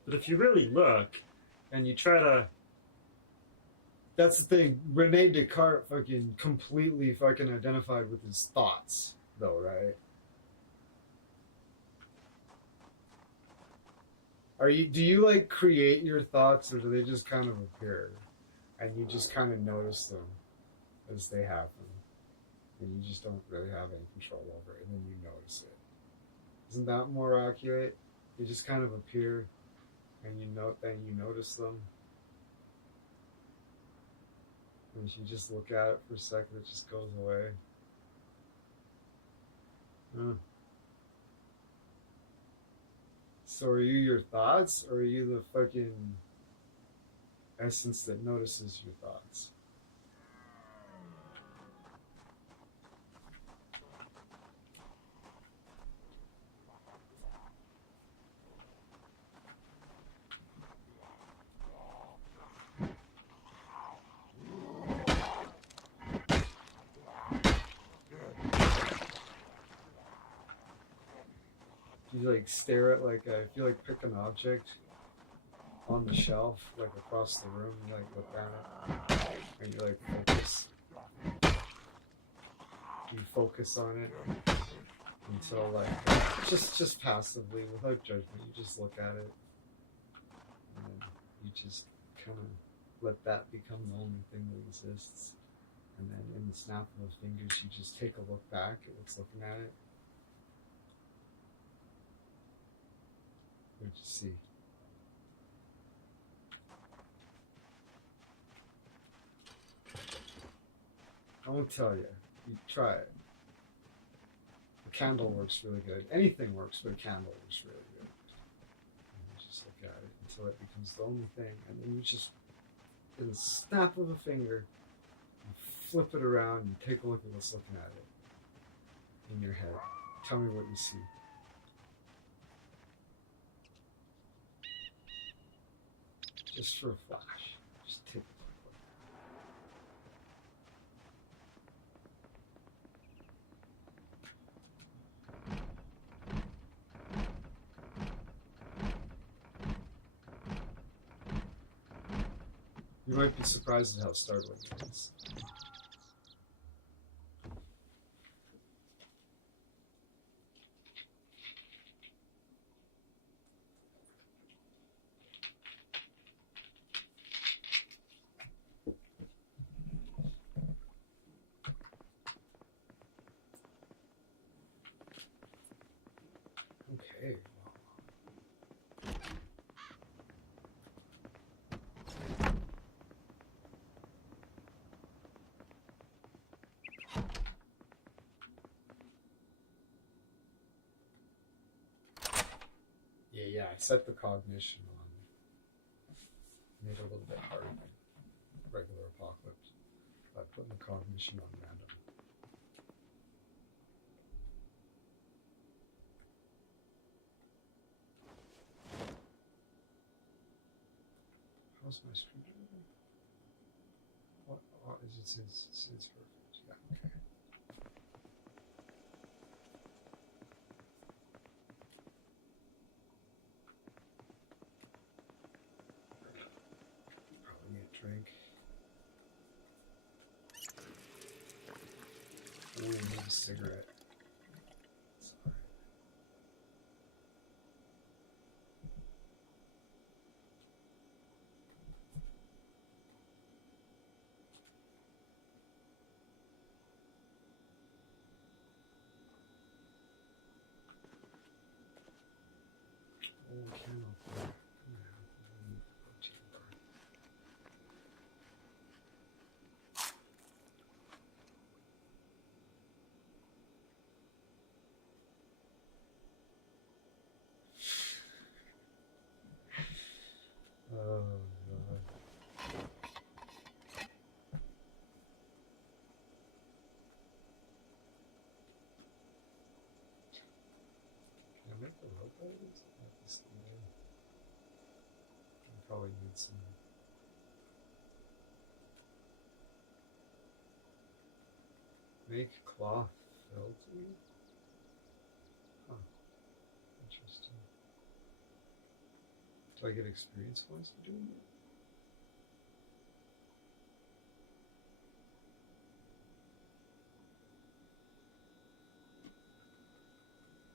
But if you really look and you try to, That's the thing. Rene Descartes fucking completely fucking identified with his thoughts, though, right? Do you like create your thoughts, or do they just kind of appear and you just kind of notice them as they happen, and you just don't really have any control over it, and then you notice it? Isn't that more accurate? They just kind of appear, and you notice them. And if you just look at it for a second, it just goes away. Huh. So are you your thoughts, or are you the fucking essence that notices your thoughts? You like stare at, like, if you like pick an object on the shelf, like across the room, you like look at it and you like focus. You focus on it until, like, just passively, without judgment, you just look at it, and then you just kind of let that become the only thing that exists. And then in the snap of the fingers, you just take a look back at what's looking at it. What'd you see? I won't tell you. You try it. A candle works really good. Anything works, but a candle works really good. And you just look at it until it becomes the only thing, and then you just, in the snap of a finger, you flip it around and take a look at what's looking at it in your head. Tell me what you see. Just for a flash. Just take a look. You might be surprised at how startling it is. Okay. Yeah, I set the cognition on. Made it a little bit harder than regular Apocalypse by putting the cognition on random. How's my screen? What is it? It's perfect. Yeah, okay. Probably need a drink. I need a cigarette. Sorry. make a robot? Probably need some. Make cloth felty? Huh. Interesting. Do I get experience points for doing it?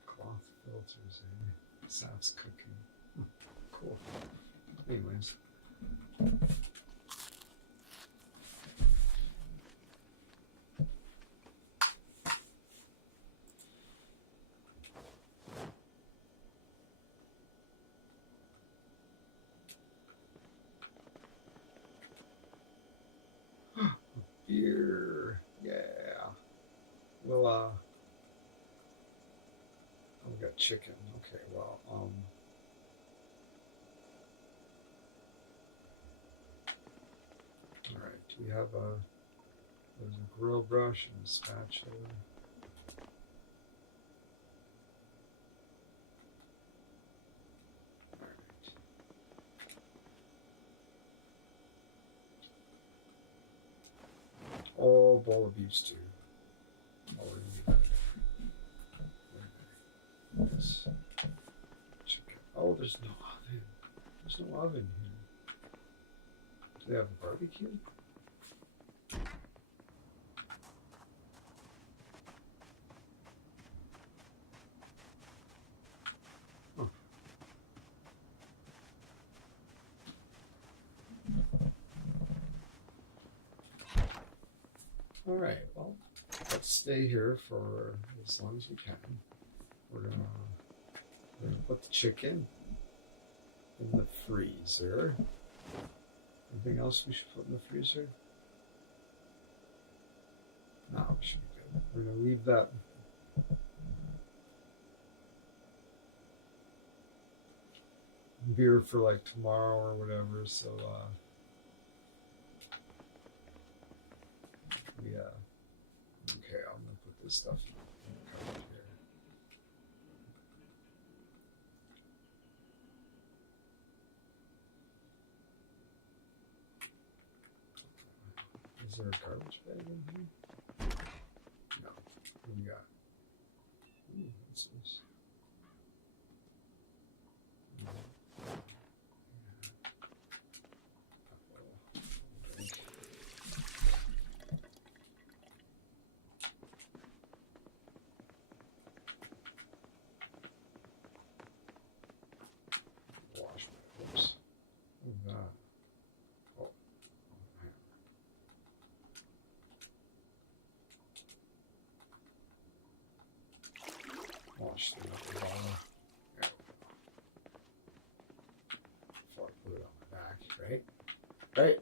Cloth filters, eh? Sounds cooking. Cool. Anyways. Beer. Yeah. Well, oh, we got chicken. Okay, well, alright, we have there's a grill brush and a spatula. Alright. Oh, bowl of beef stew. Oh, we're gonna leave that there. Yes. Chicken. Oh, there's no oven. There's no oven here. Do they have a barbecue? Huh. All right, well, let's stay here for as long as we can. We're gonna put the chicken in the freezer. Anything else we should put in the freezer? No, we should be good. We're gonna leave that. Beer for like tomorrow or whatever, so okay, I'm gonna put this stuff in the cupboard here. Is there a garbage bag in here? No. What do we got? Ooh, what's this? Wash. Whoops. What is that? Oh. Wash the upper bottom. There we go. Before I put it on my back, right? Right.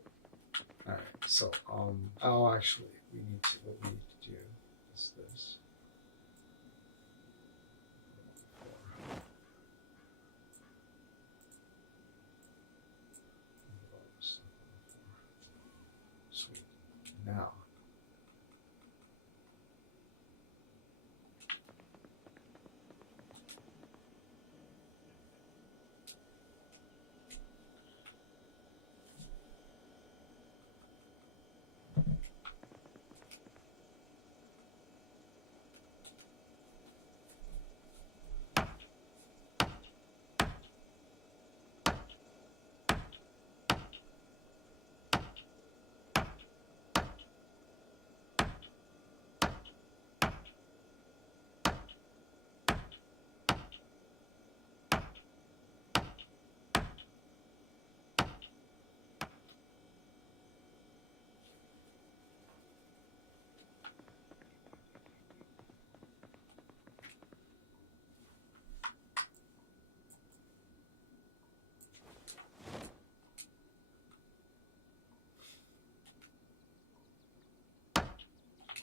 All right. So, oh, actually, what we need to do is this. Sweet. Now.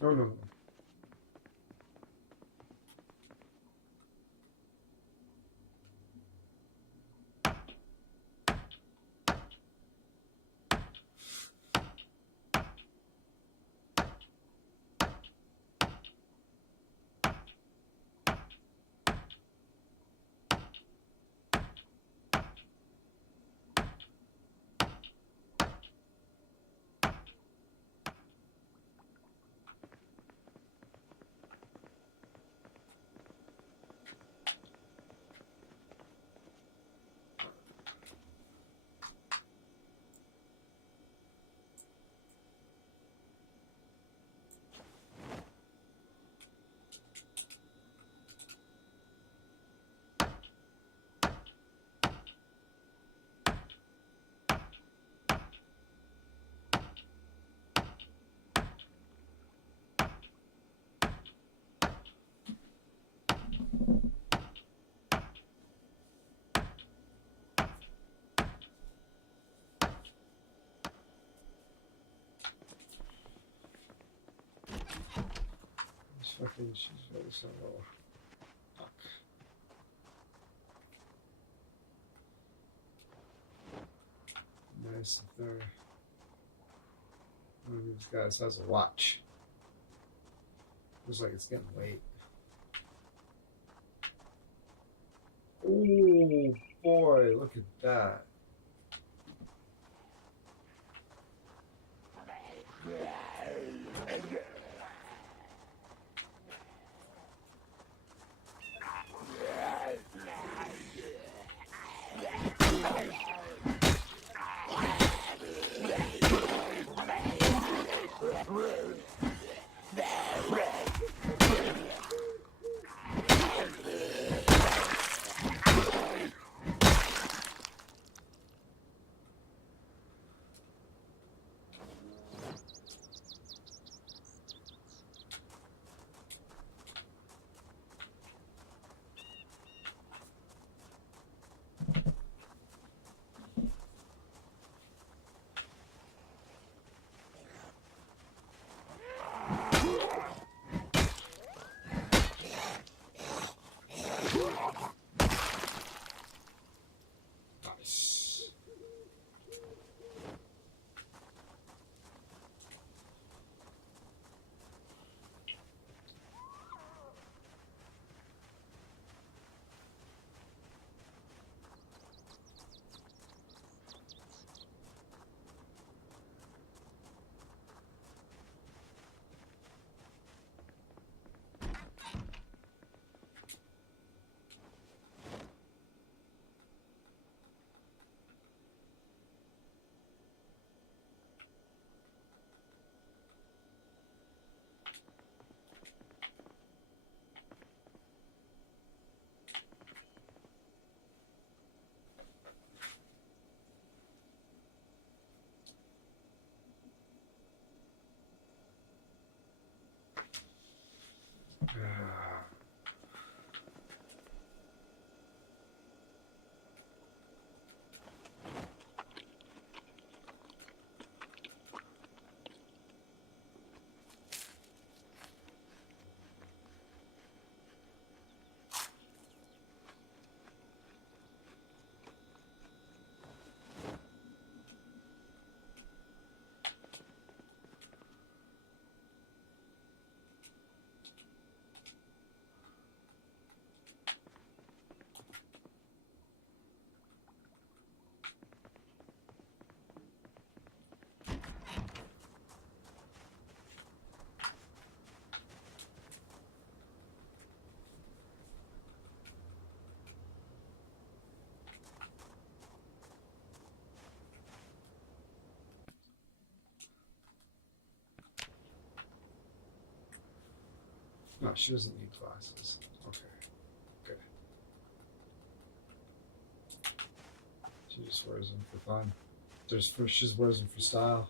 No. Okay, she's really so low. Fuck. Nice if there. One of these guys has a watch. Looks like it's getting late. Oh boy, look at that. Nice. No, she doesn't need glasses. Okay. Good. She just wears them for fun. She just wears them for style.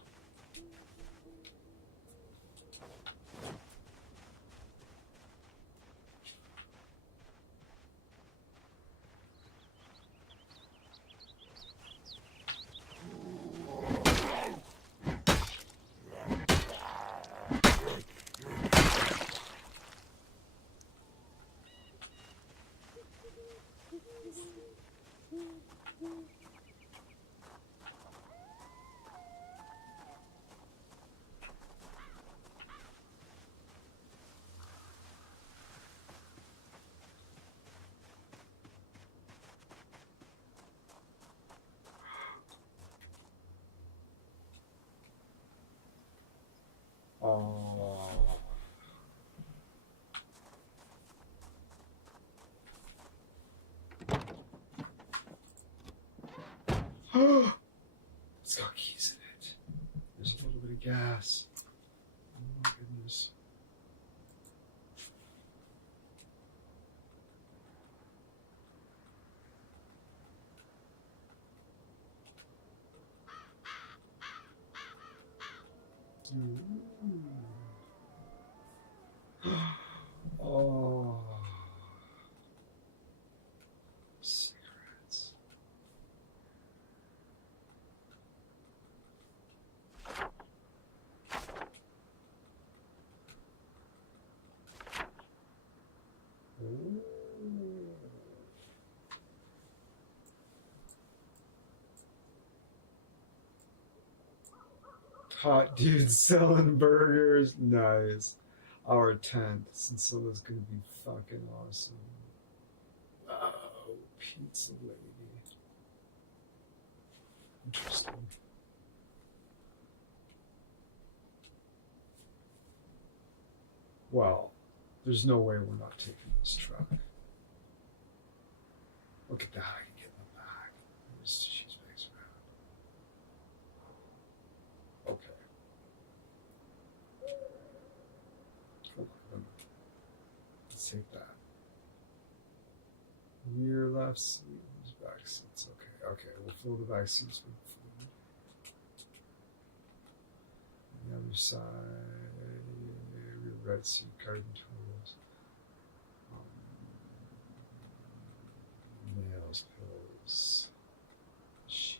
Oh. It's got keys in it. There's a little bit of gas. Oh my goodness. Oh. Cigarettes. Hot dudes selling burgers. Nice. Our tent. Cincilla's gonna be fucking awesome. Oh, pizza lady. Interesting. Well, there's no way we're not taking this truck. Look at that. I can get in the back. There's cheese bags around. Okay. Hold on. Let's take that. Rear left seat. Back seats. Okay. Okay. We'll fill the back seats with food. The other side. Rear right seat. Garden tools. Nails, pillows, sheet.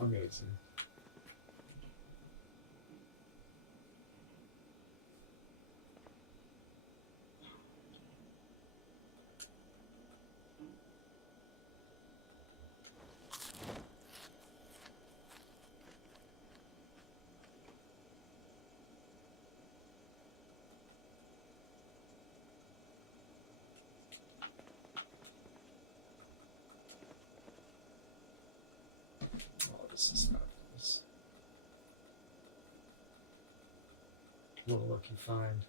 Amazing. Oh, this is fabulous. What a lucky find.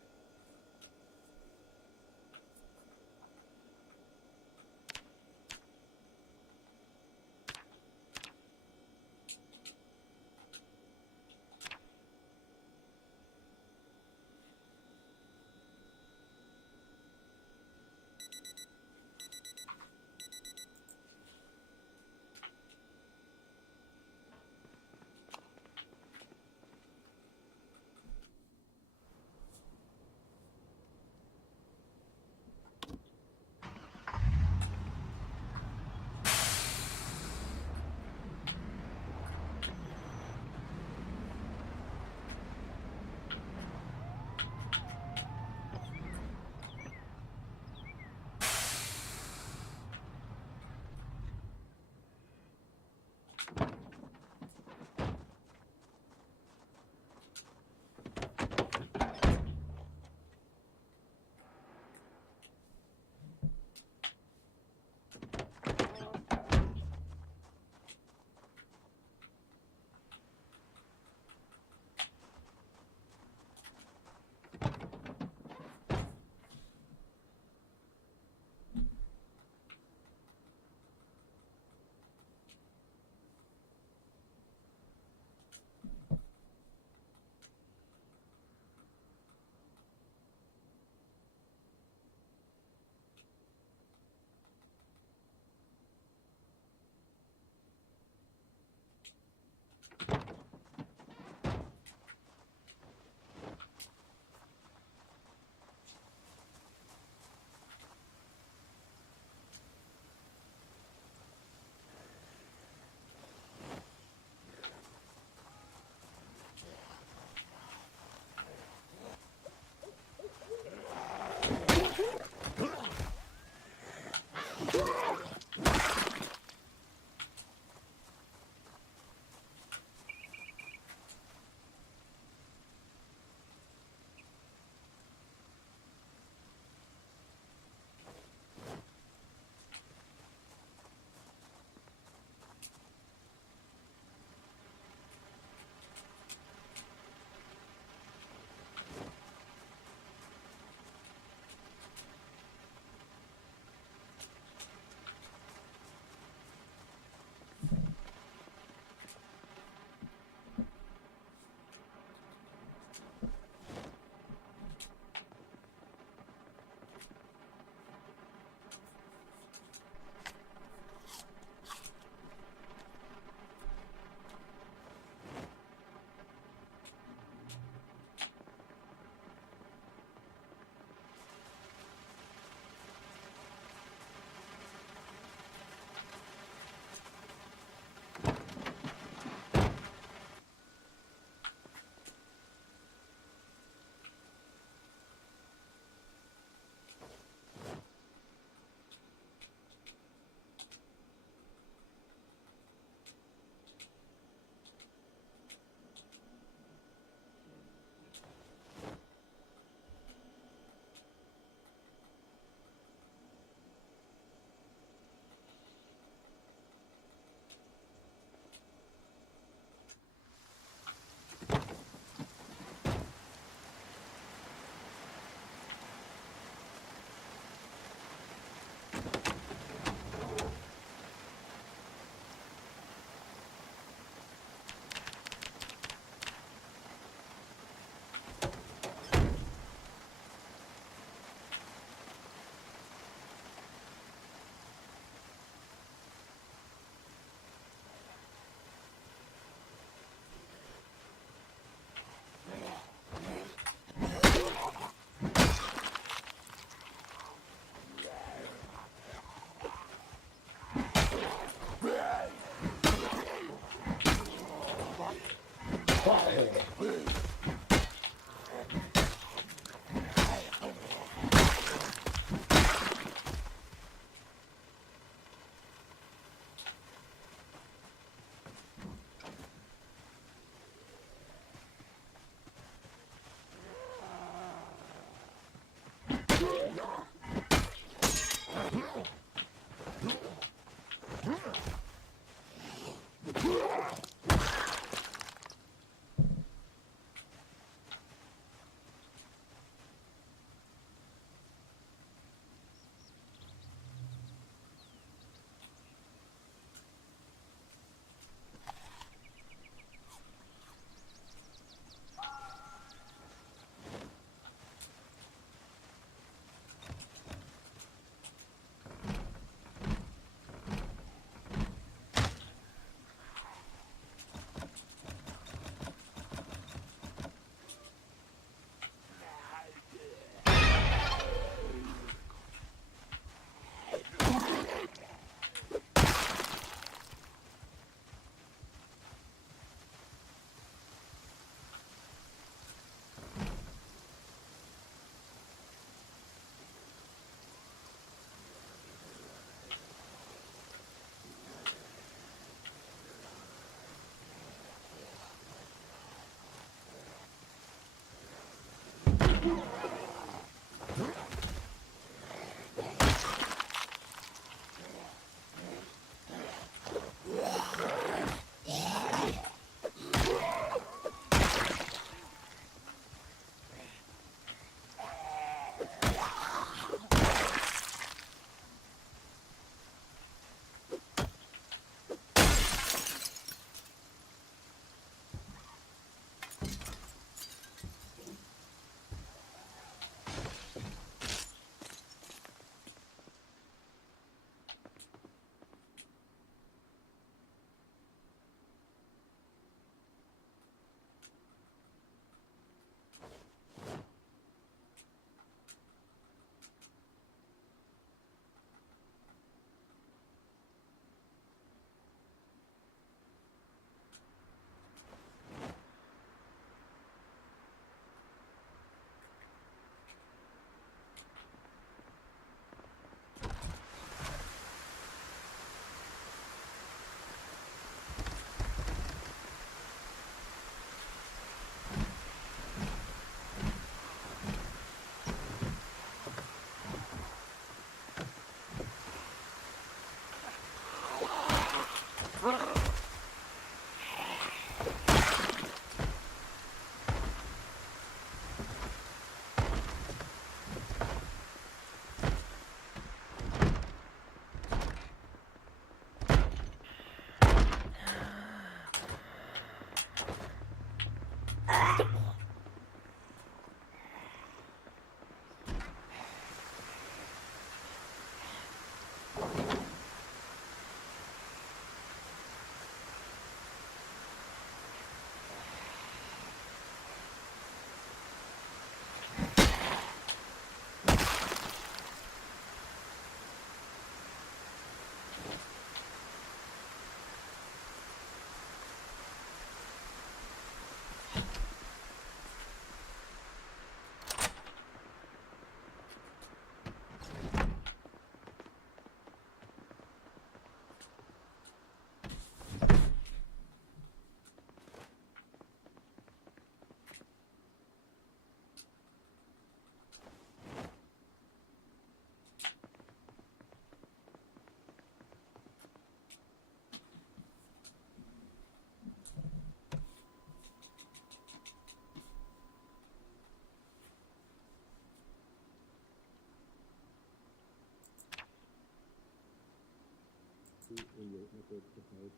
in your efforts to fight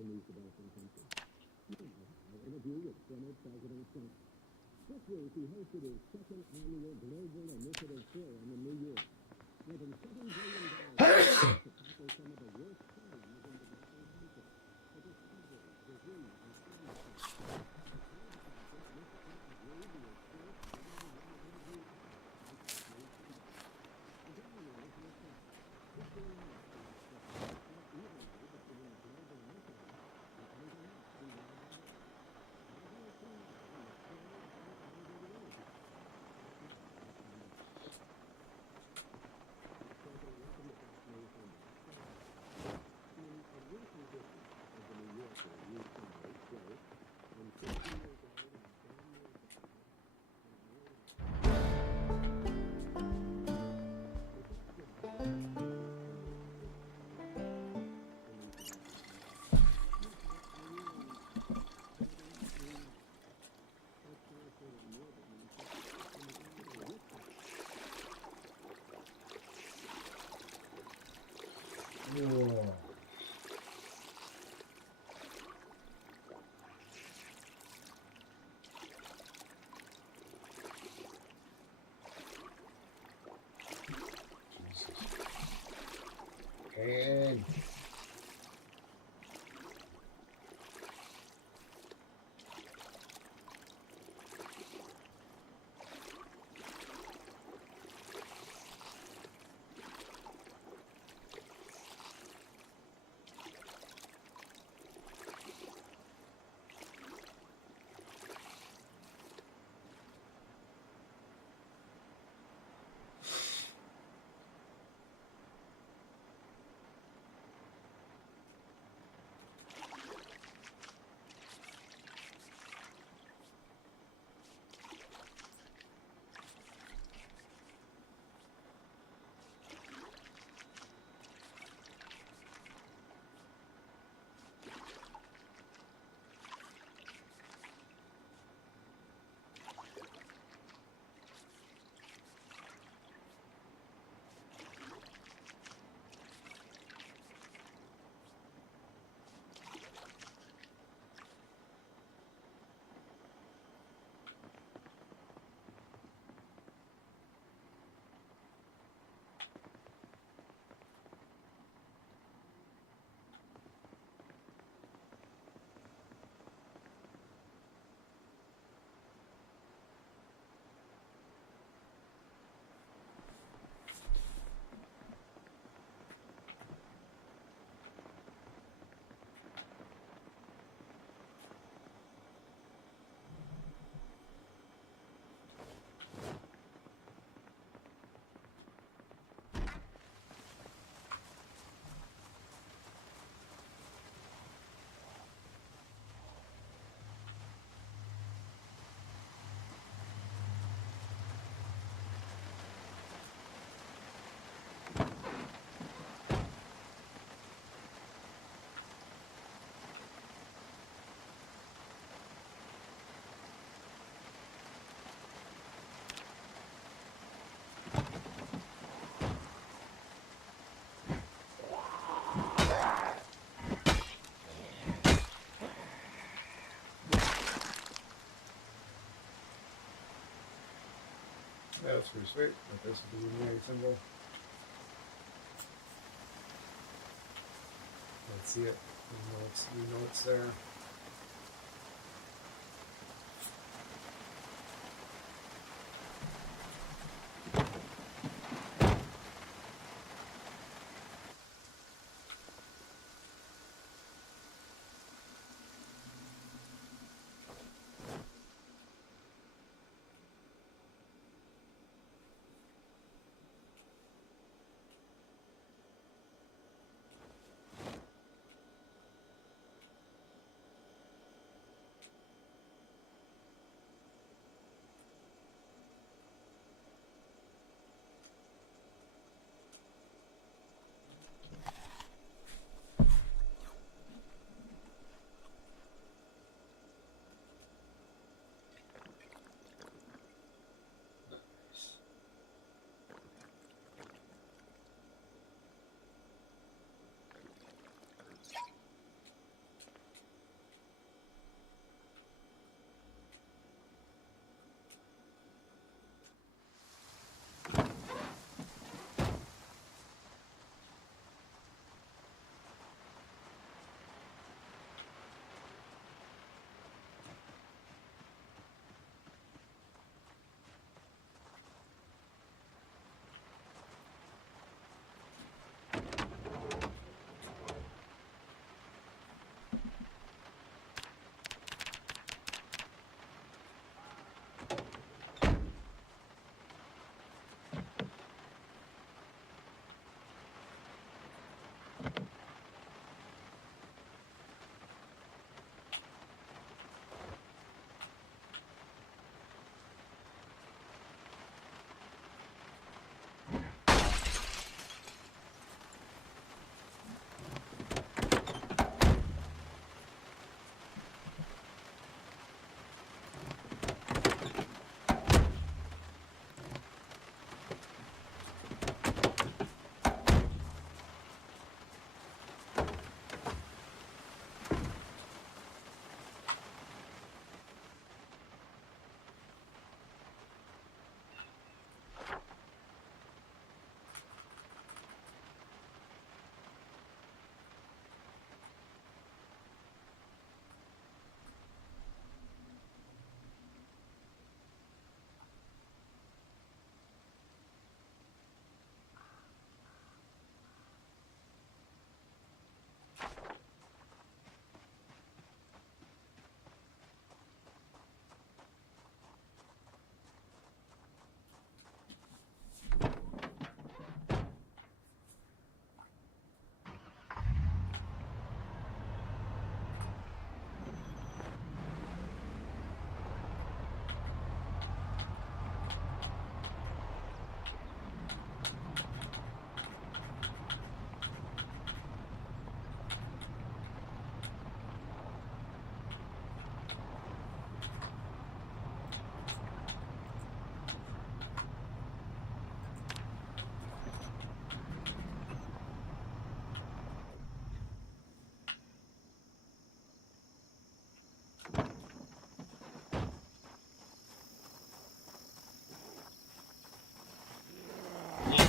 in these developing countries. Now, our interview with former President Trump. This week, he hosted his second annual Global Initiative Forum in New York. More than $7 billion to tackle some of the worst problems in developing countries. For this poverty, disease, and climate change. Whoa. Jesus. Pain. Yeah, that's pretty sweet. Like this with the Illuminati symbol. Let's see it. We know it's there.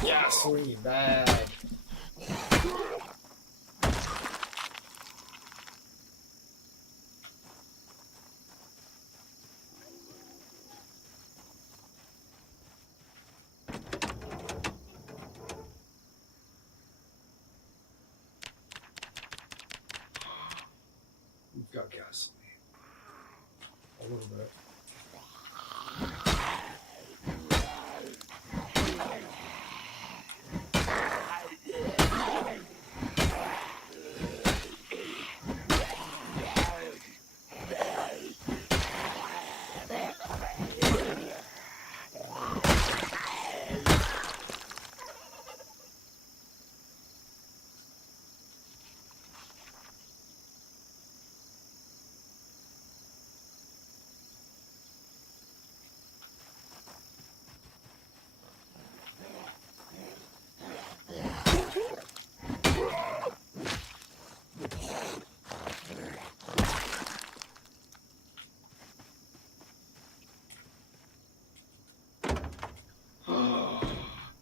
gasoline bag. We've got gasoline. A little bit.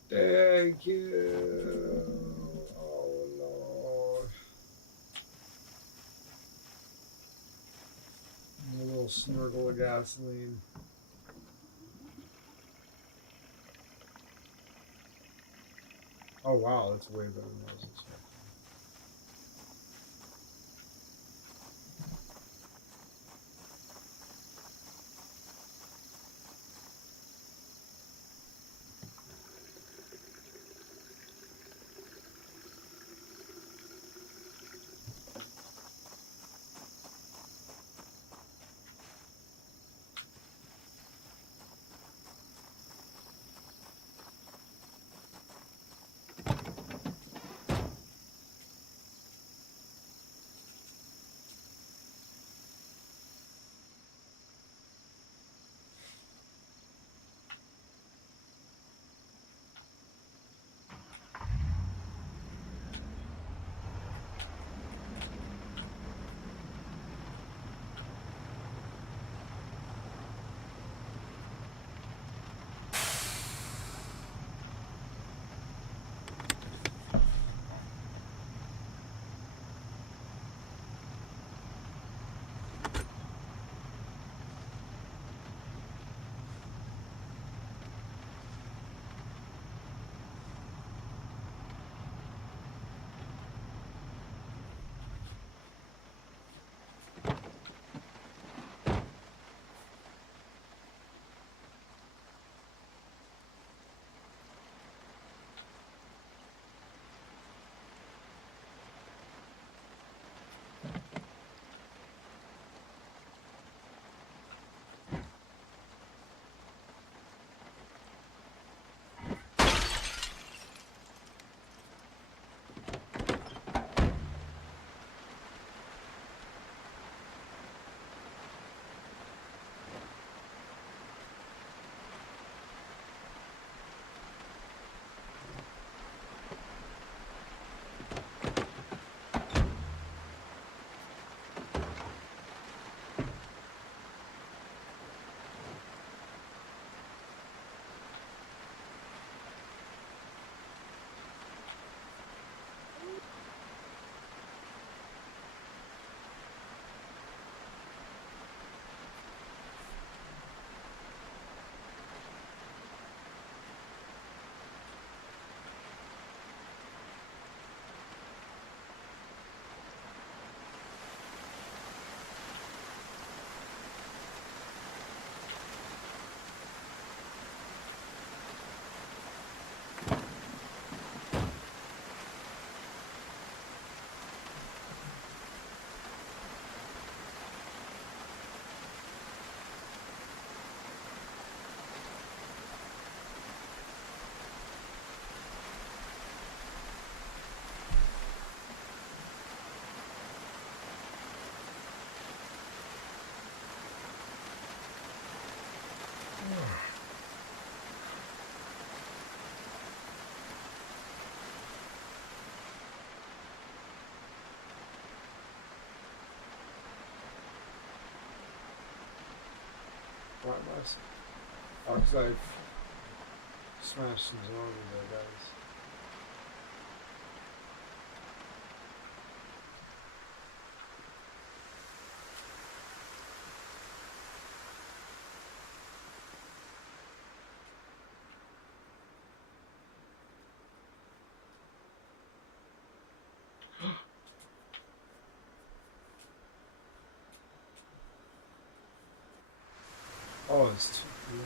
Thank you. Oh Lord. A little snorkel of gasoline. Oh wow, that's way better than I was expecting. Right, nice. Because I've Smash some zombie there, guys. Oh, it's too. Yeah.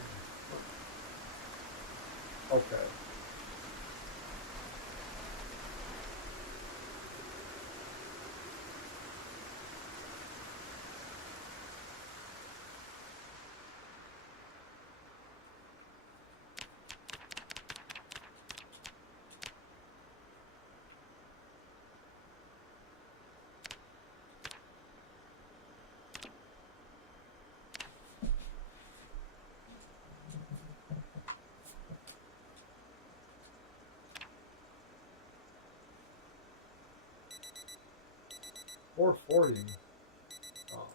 Okay. Or 40. Oh.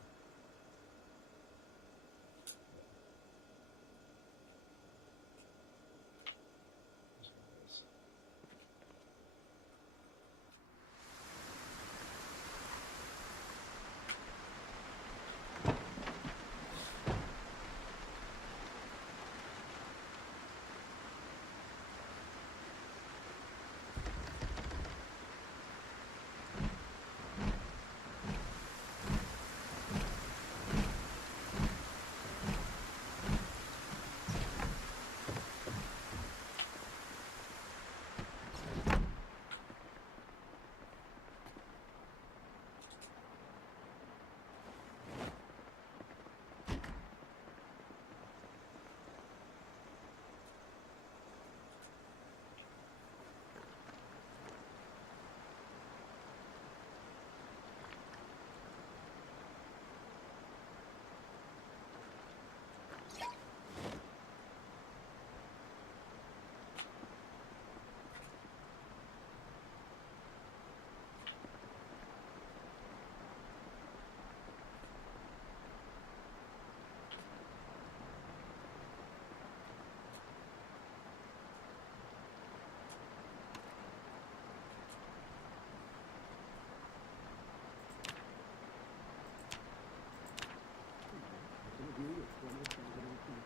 interview with former President Trump.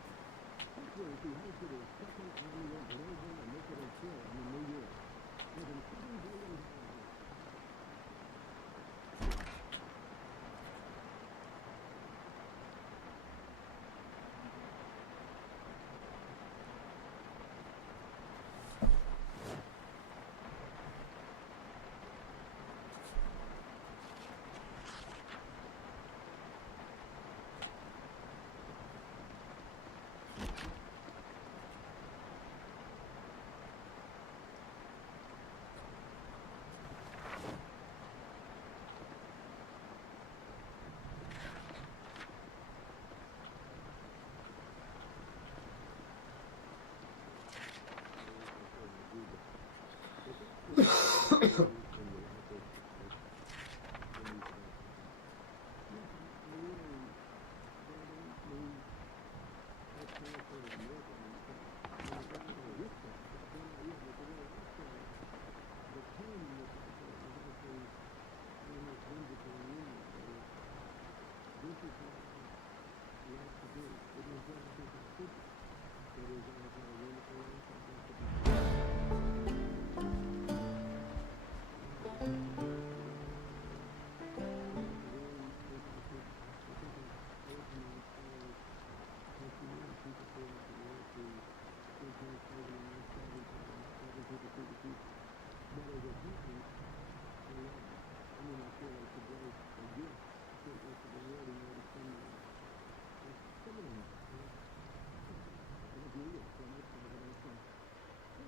This week, he hosted his second annual global initiative show in New York. More than $7 billion.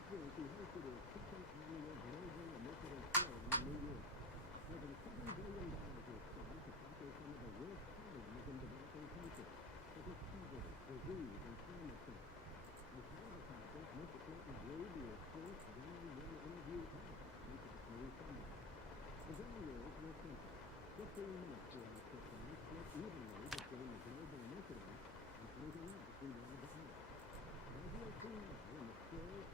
He hosted his second annual global initiative show in New York. More than $7 billion was spent to tackle some of the worst problems in developing countries, such as poverty, disease, and climate change. As part of the conference, Mr. Clinton gave the first one-on-one interview ever into the new summit. The goal rules were simple. 15 minutes throughout the time, split evenly between the global initiative and anything else we wanted to add. As you'll see now in the still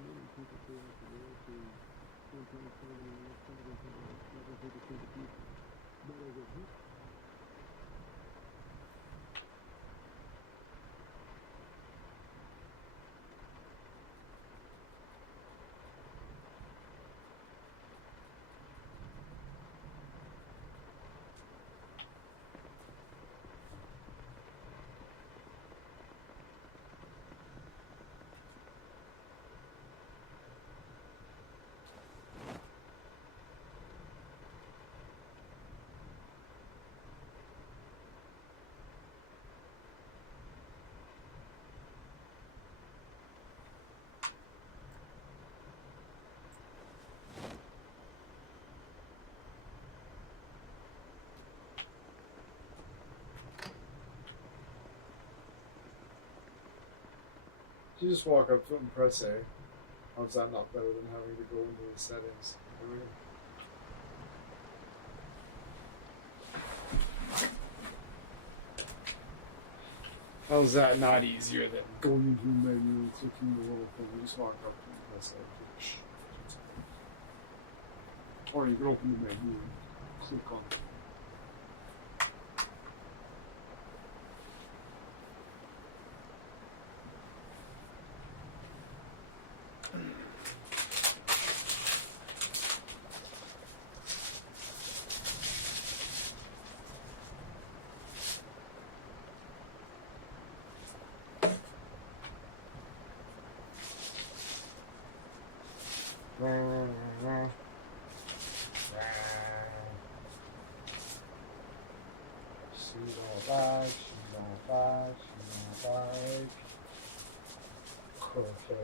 many people throughout the world who sometimes find in life problems that are never to the future. But over here, You just walk up to it and press A. How's that not better than having to go into the settings? I mean, how's that not easier than going into the menu and clicking the little thing? You just walk up and press A. Or you can open the menu and click on it. She don't like, she don't like. Okay.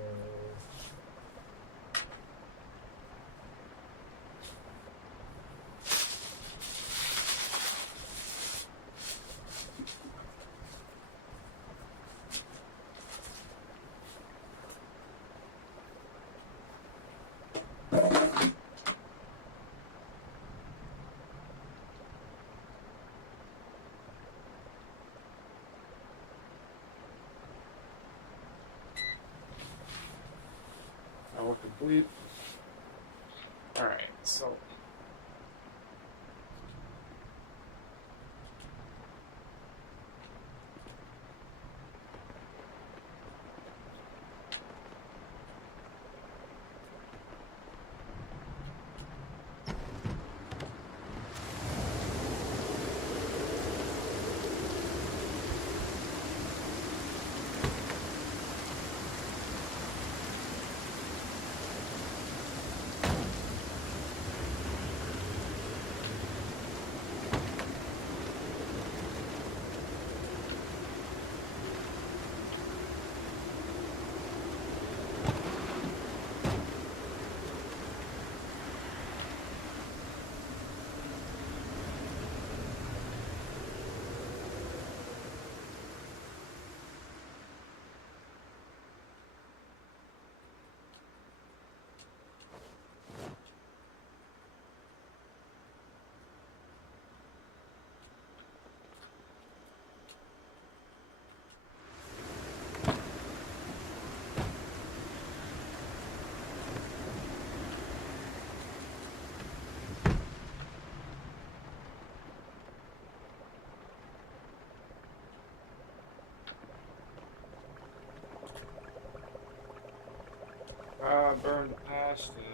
Now we're complete. Alright, so. Burned past it.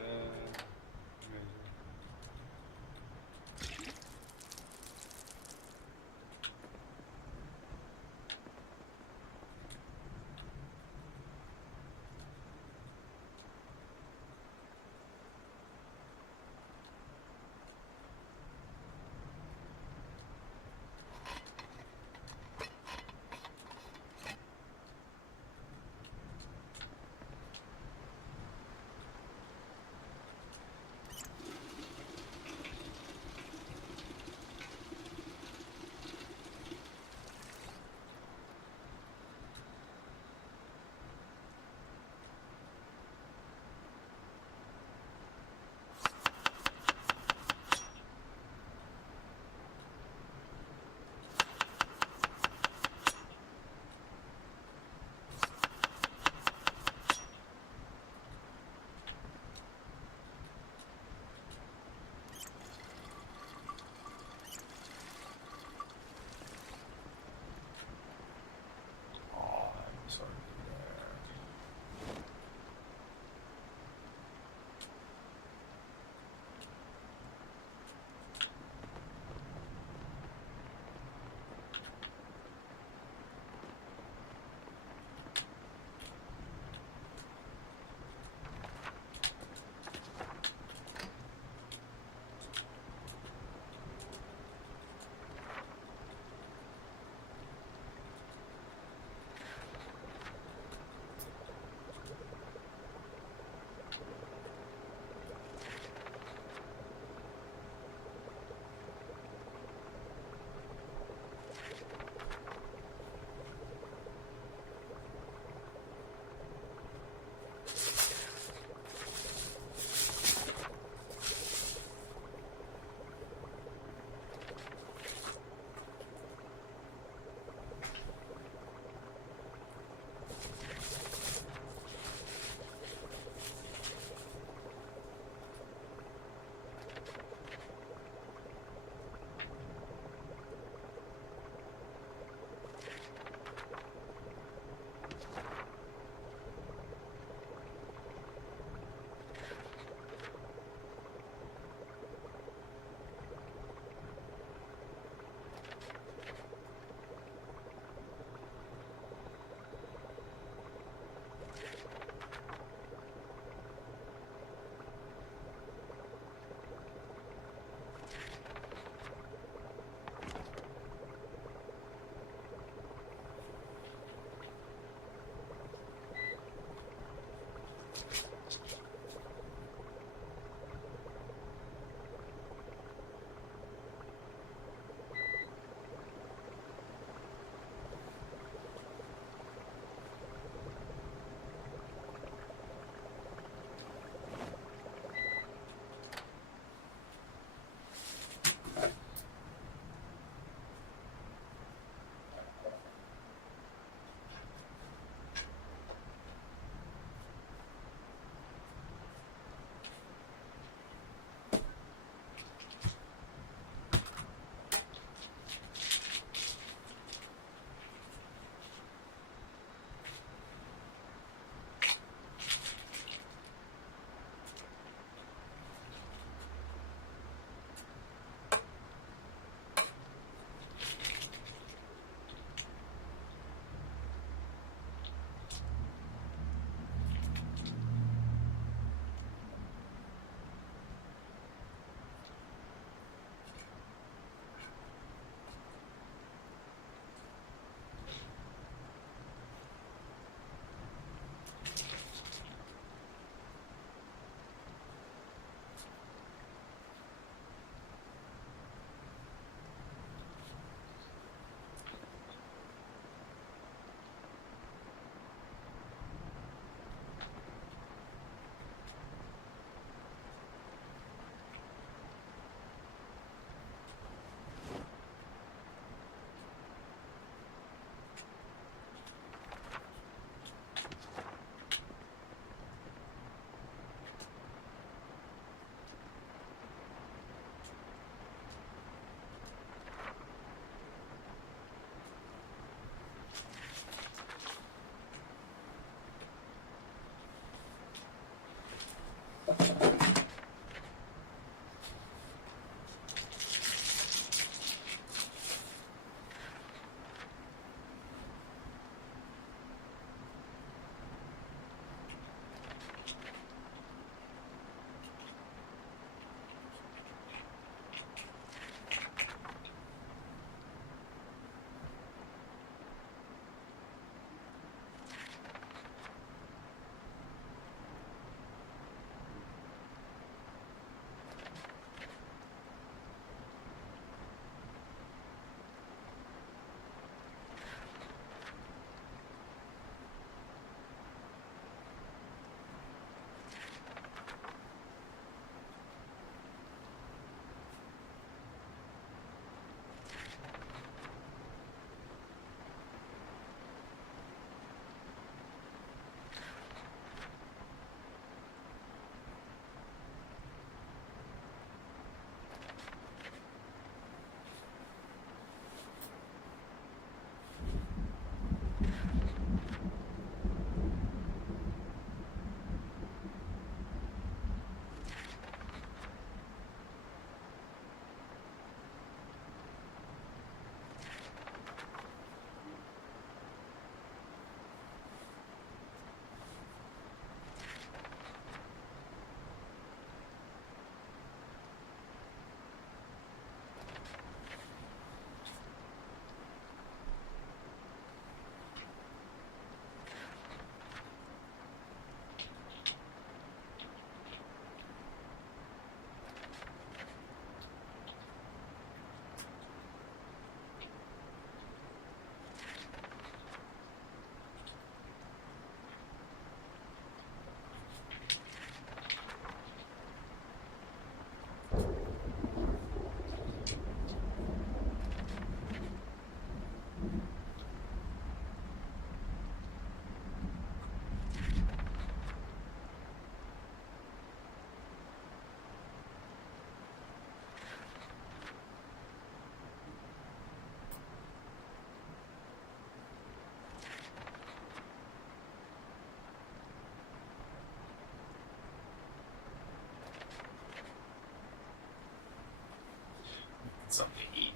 Something to eat.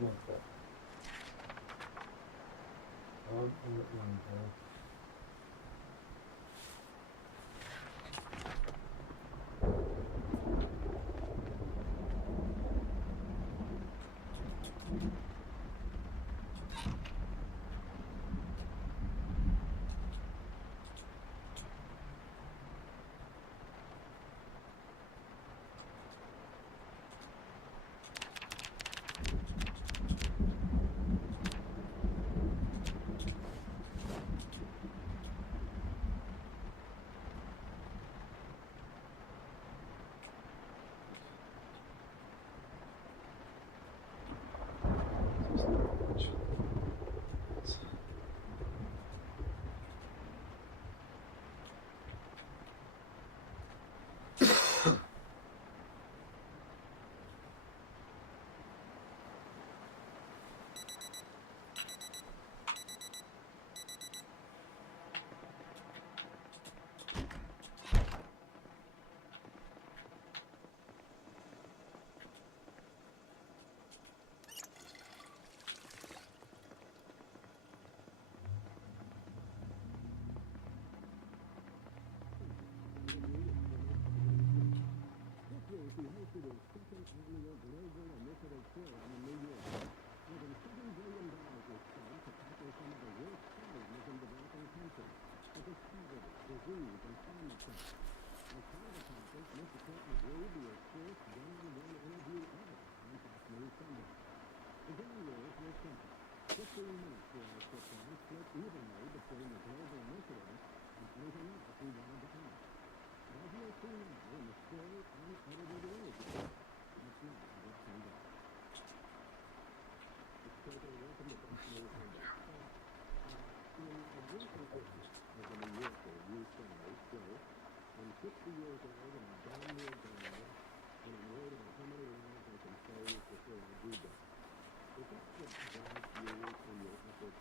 North Pole. One pole. He hosted his second annual global initiative forum in New York. More than $7 billion was spent to tackle some of the worst problems in developing countries, such as poverty, disease, and climate change. As part of the conference, Mr. Clinton agreed to his first one-on-one interview ever on Fox News Sunday. The ground rules were simple. 15 minutes for our sit-down, split evenly between the global initiative and anything else we wanted to ask. As you'll see now in the still unedited interview, that's not how it turned out. Welcome to Fox News Sunday. In a recent issue of the New Yorker, you say, quote, I'm 60 years old and I'm damn near gone, and I'm worried about how many lives I can save before I do that. Is that what drives you in your efforts?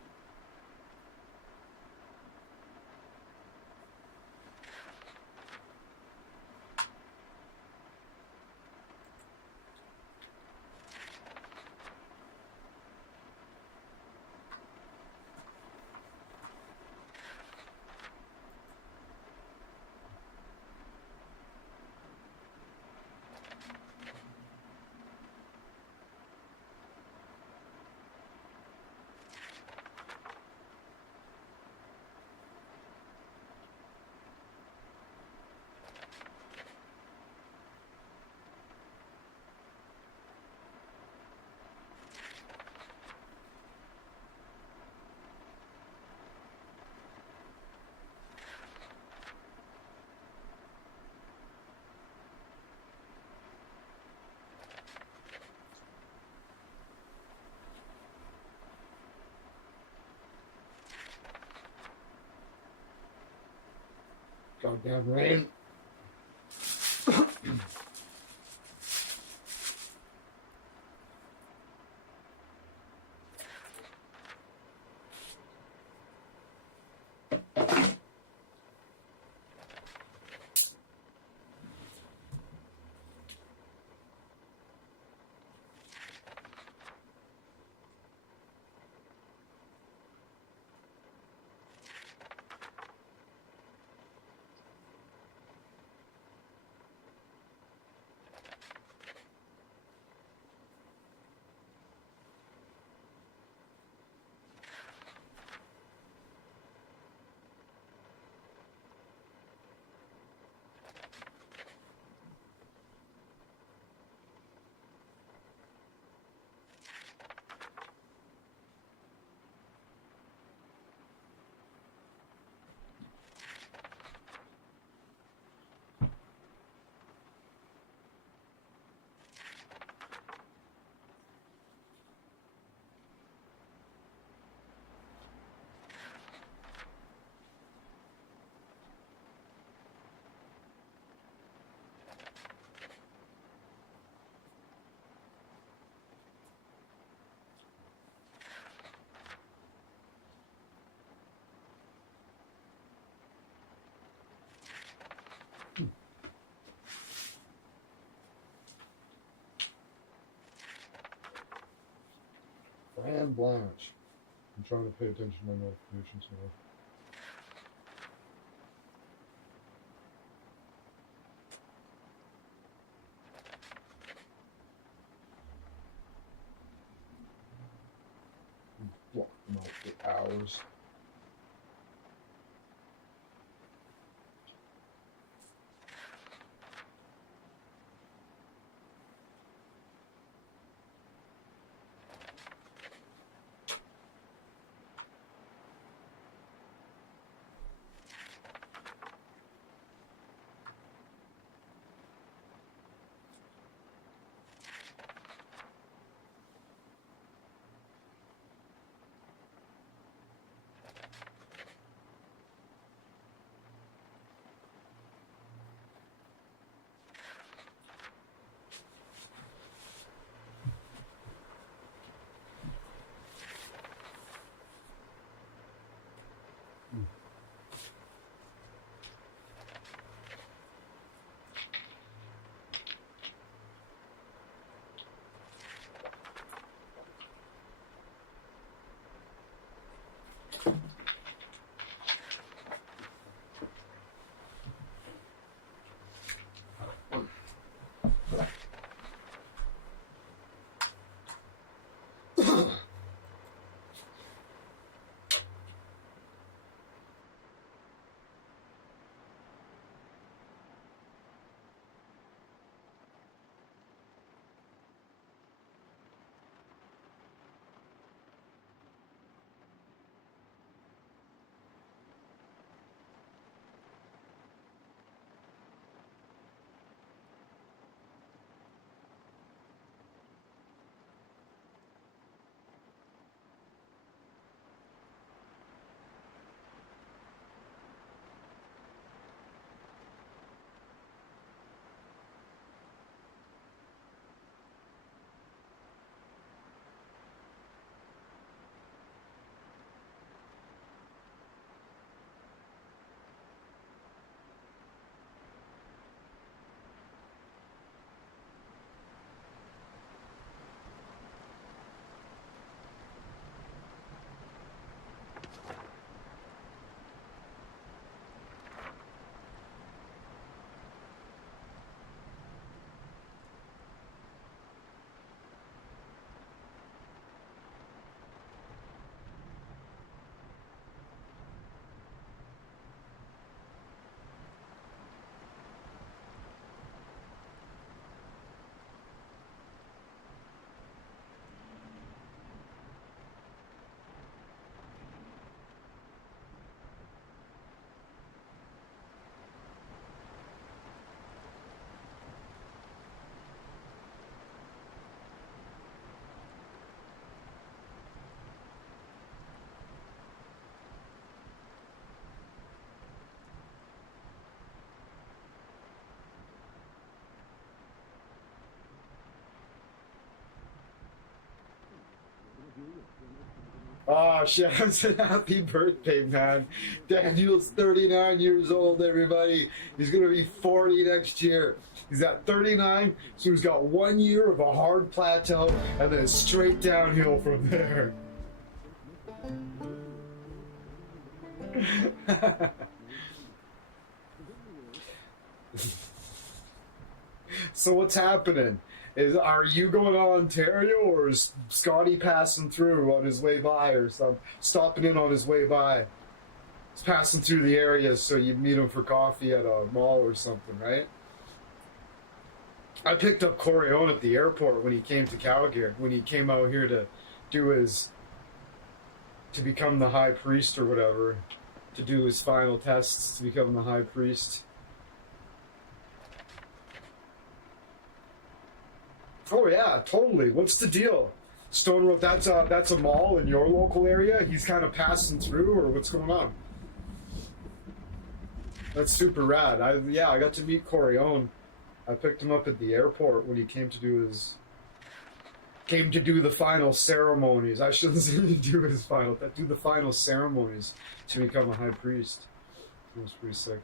Goddamn rain. And Blanche. I'm trying to pay attention to my notifications now. Block them out for hours. Oh shit, I said happy birthday, man. Daniel's 39 years old, everybody. He's gonna be 40 next year. He's at 39, so he's got 1 year of a hard plateau and then straight downhill from there. So what's happening? Are you going to Ontario, or is Scotty passing through on his way by, or something? Stopping in on his way by? He's passing through the area, so you meet him for coffee at a mall or something, right? I picked up Corleone at the airport when he came to Calgary, when he came out here to do to become the high priest or whatever, to do his final tests to become the high priest. Oh yeah, totally. What's the deal? Stone Road, that's a mall in your local area? He's kind of passing through, or what's going on? That's super rad. I got to meet Corleone. I picked him up at the airport when he came to do the final ceremonies. I shouldn't say do the final ceremonies to become a high priest. It was pretty sick.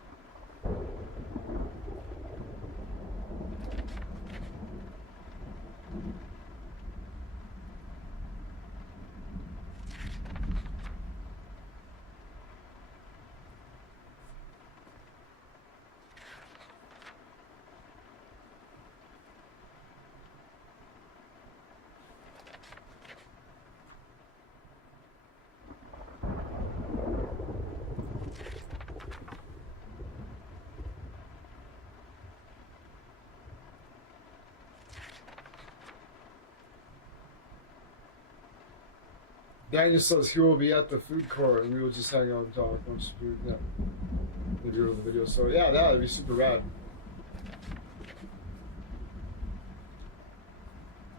Daniel says he will be at the food court and we will just hang out and talk once food. Yeah. Maybe over the video. So yeah, that'd be super rad.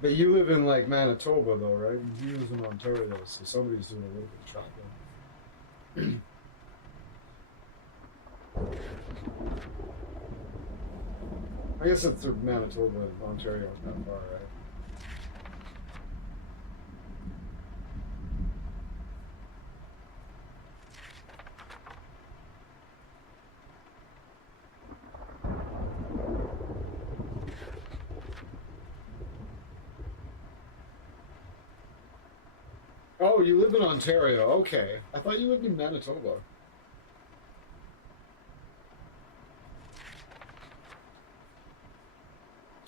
But you live in like Manitoba though, right? You live in Ontario, so somebody's doing a little bit of traveling. I guess it's Manitoba and Ontario is not far, right? Oh, you live in Ontario. Okay. I thought you lived in Manitoba.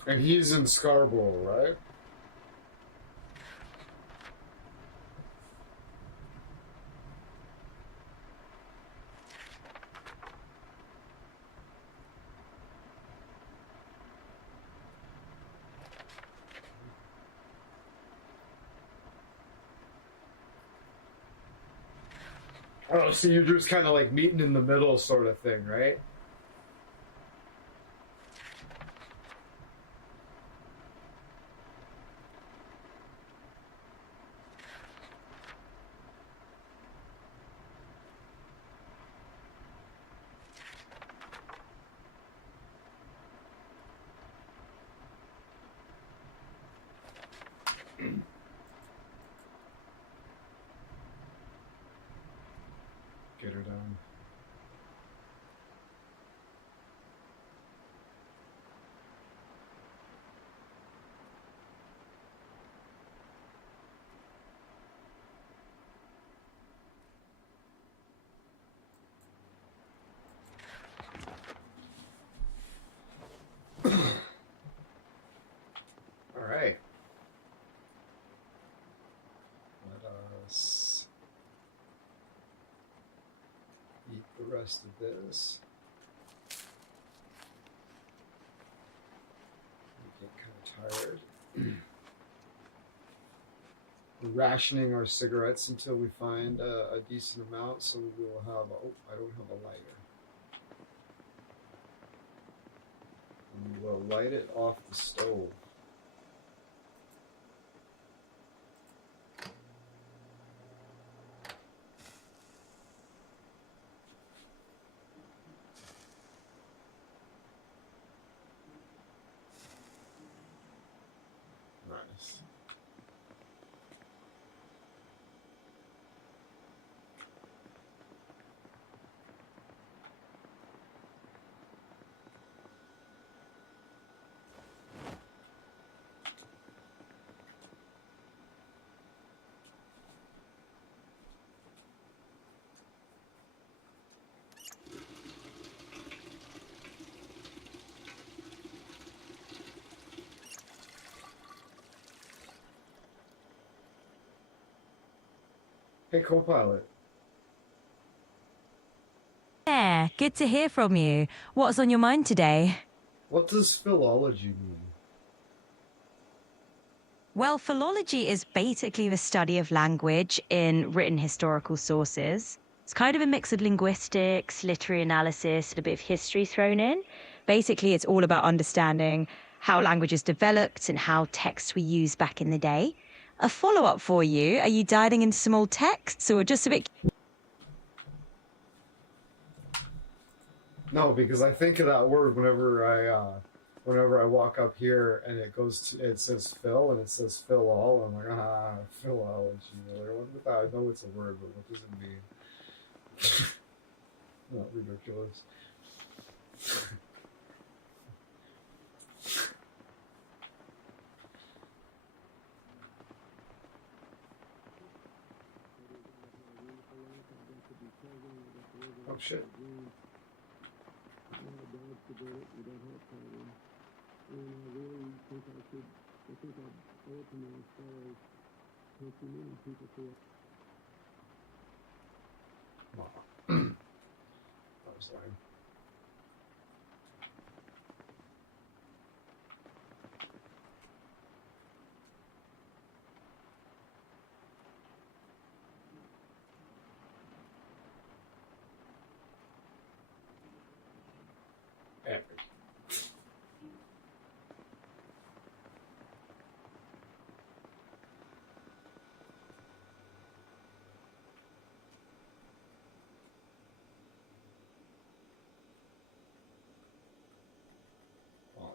And he's in Scarborough, right? Oh, so you're just kind of like meeting in the middle sort of thing, right? Get her done. All right. Let us eat the rest of this. We get kind of tired. We're rationing our cigarettes until we find a decent amount, so we will have. Oh, I don't have a lighter. And we'll light it off the stove. Nice. Hey, co-pilot. Yeah, good to hear from you. What's on your mind today? What does philology mean? Well, philology is basically the study of language in written historical sources. It's kind of a mix of linguistics, literary analysis, and a bit of history thrown in. Basically, it's all about understanding how languages developed and how texts were used back in the day. A follow-up for you, are you diving into some old texts or just a bit... No, because I think of that word whenever I walk up here and it says Phil and it says Phil all. I'm like, philology. I know it's a word, but what does it mean? Not ridiculous. Oh shit. Wow. That was lame.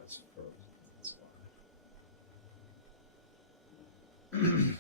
it's frozen. That's fine.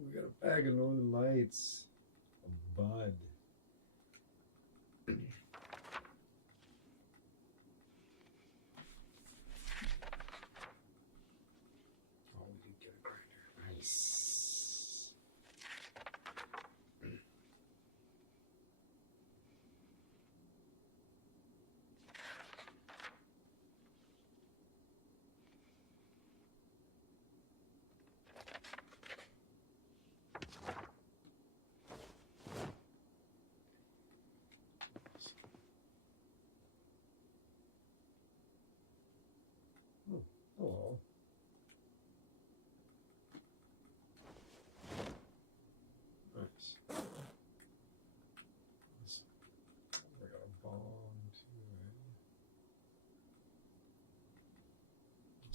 We got a bag of Northern Lights. A bud. Oh, we did get a grinder. Nice.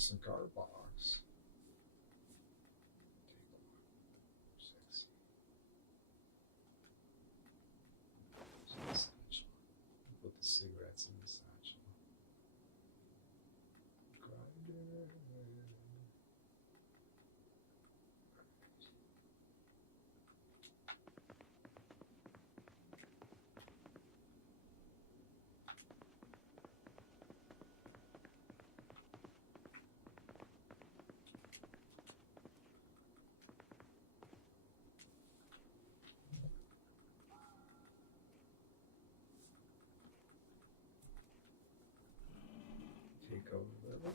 Cigar box. Sexy. Satchel. Put the cigarettes in the satchel. Grinder. Take over the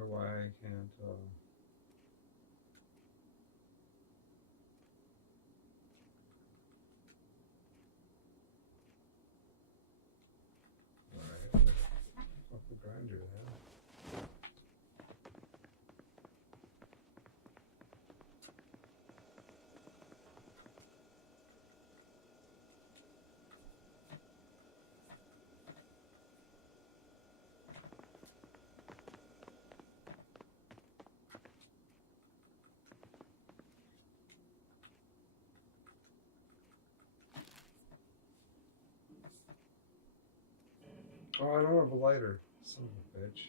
wonder why I can't alright, fuck the grinder then. Oh, I don't have a lighter. Son of a bitch.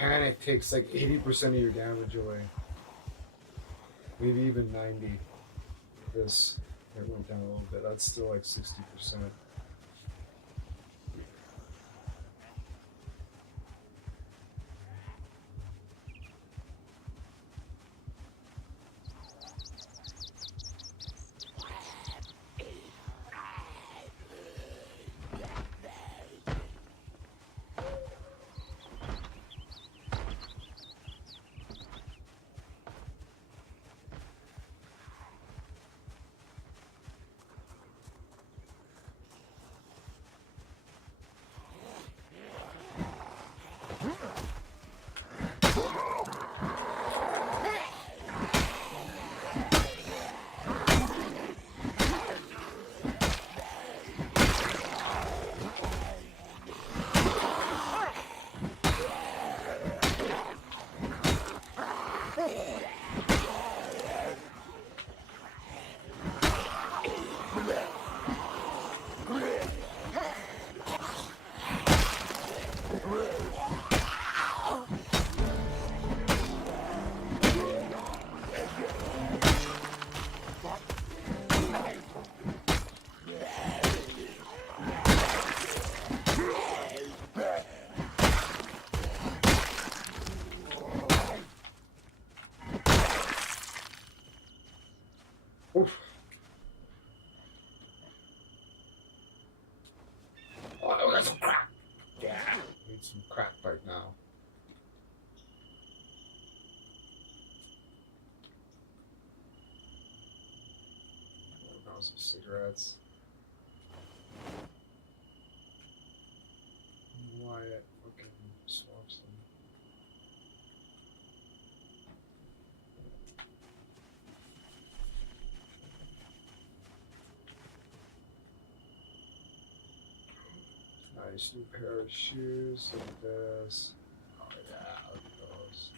panic takes like 80% of your damage away. Maybe even 90. This, it went down a little bit. That's still like 60%. Oof. Oh, that's some crack. Yeah. Need some crack right now. Some cigarettes. Wyatt fucking swaps them. Nice new pair of shoes. Look at this. Oh yeah, look at those.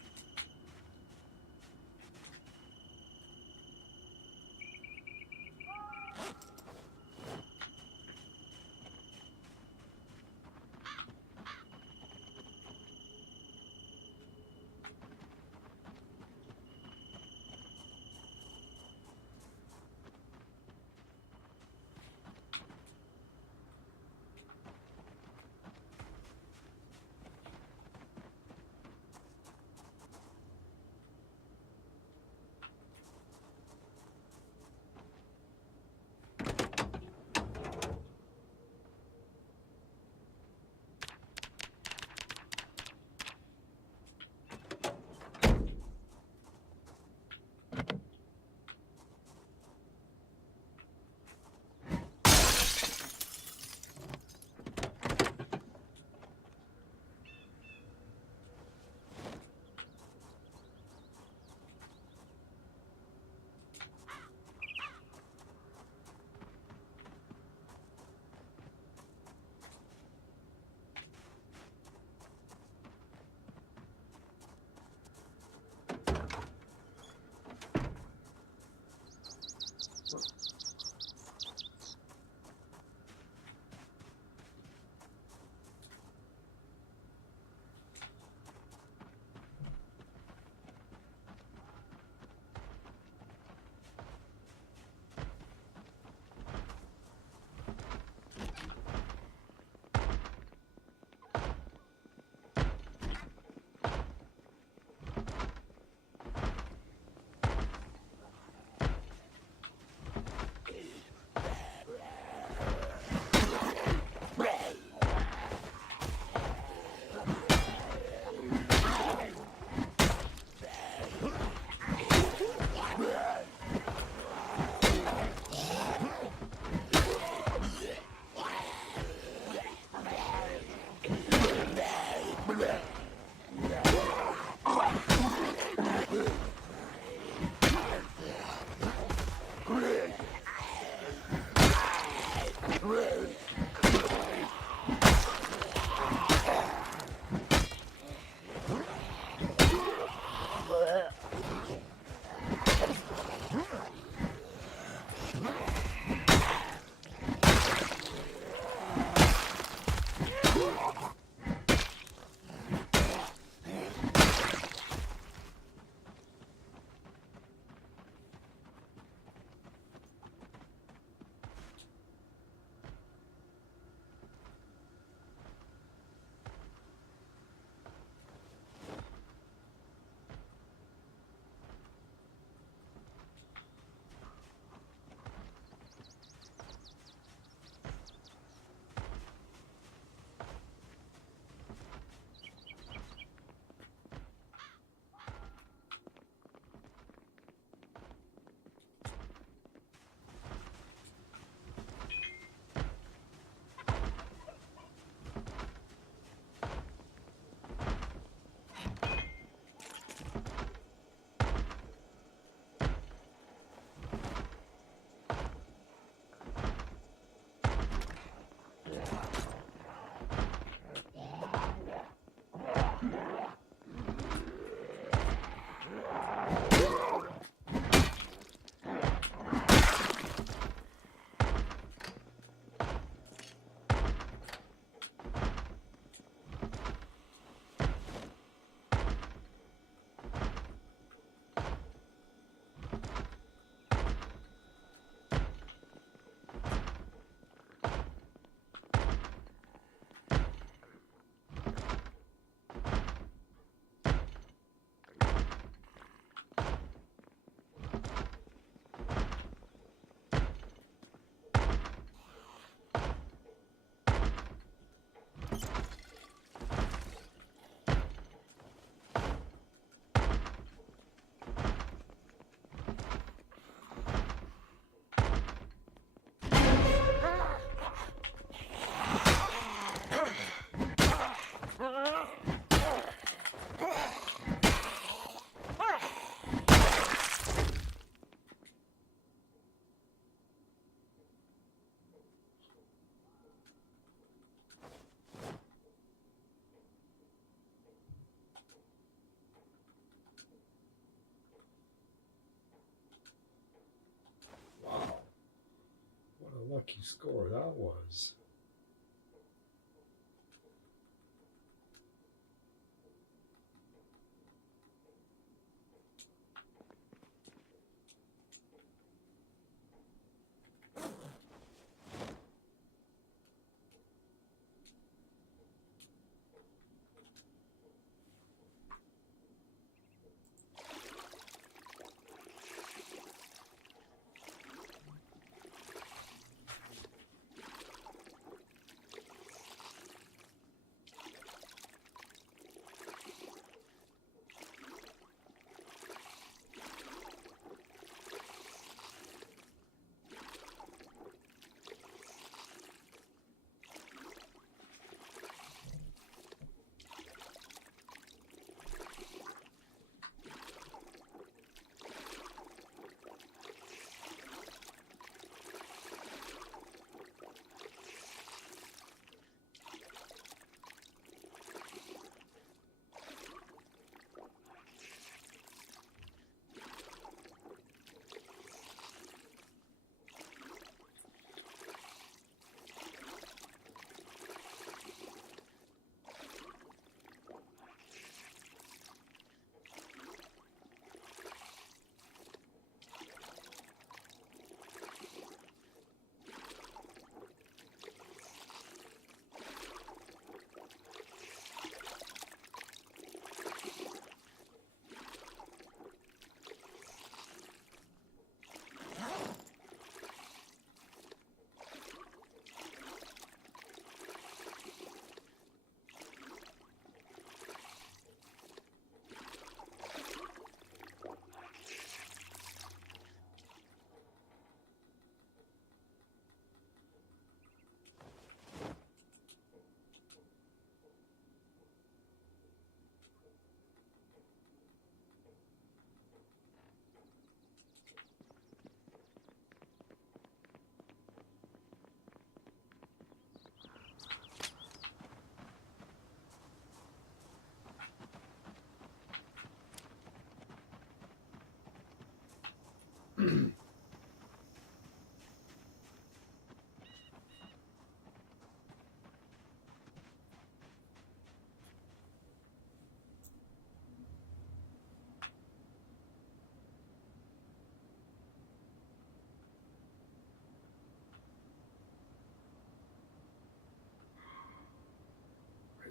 lucky score that was.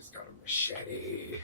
He's got a machete.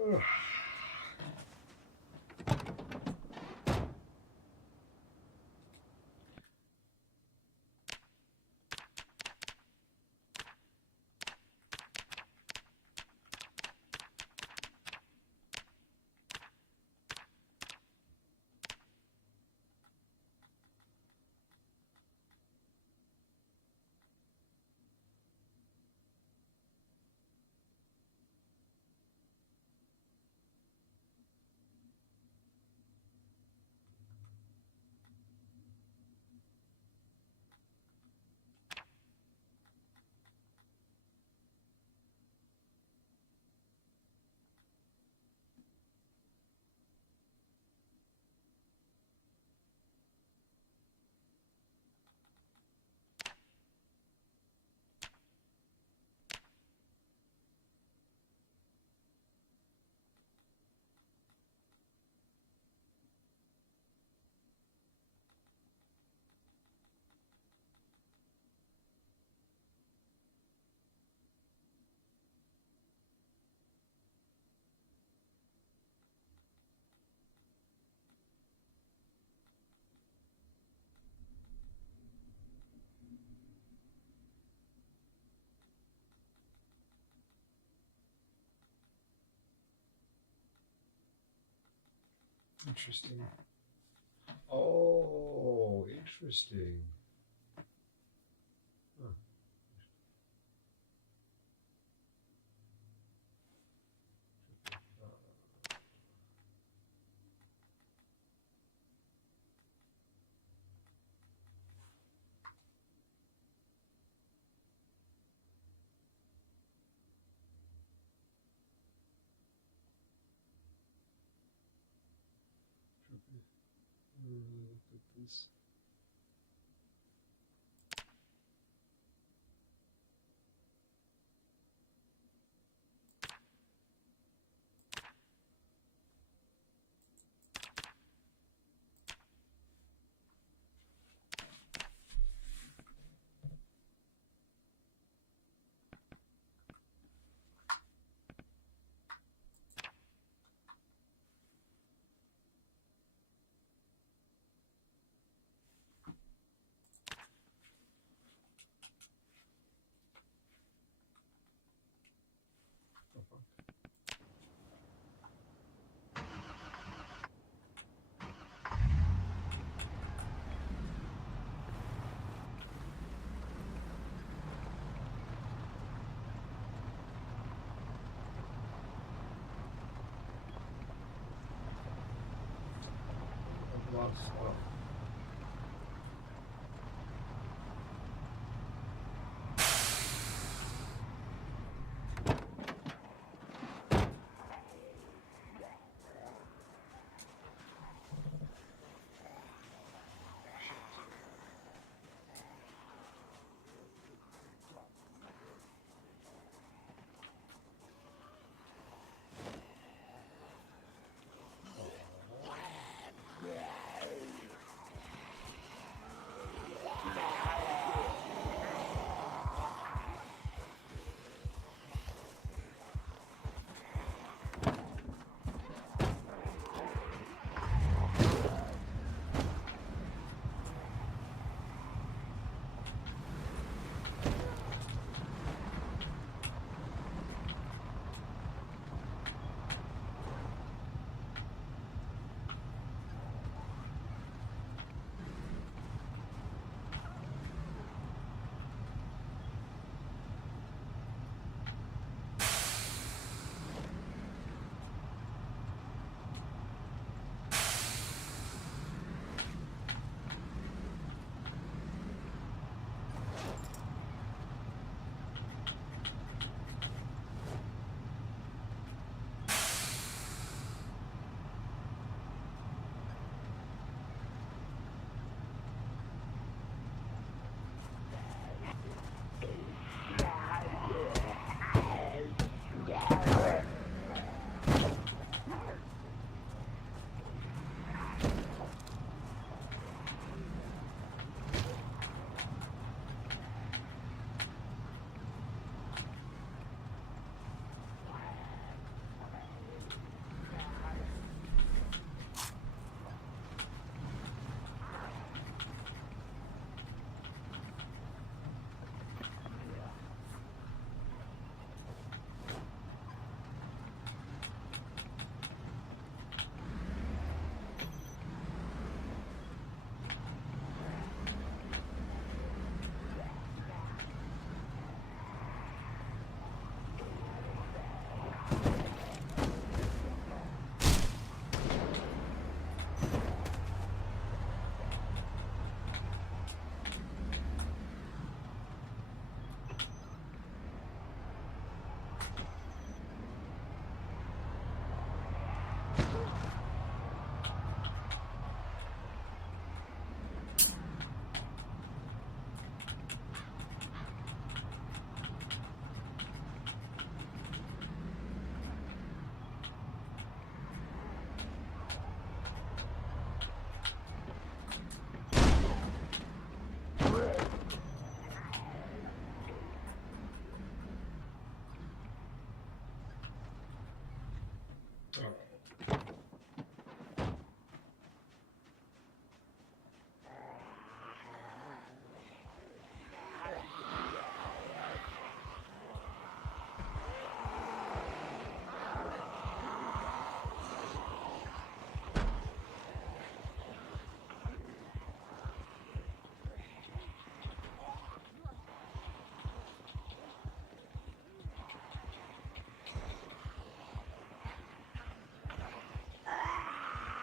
Ugh. Interesting. Oh, interesting. Huh. Look at this. Oh, fuck. I've lost stuff.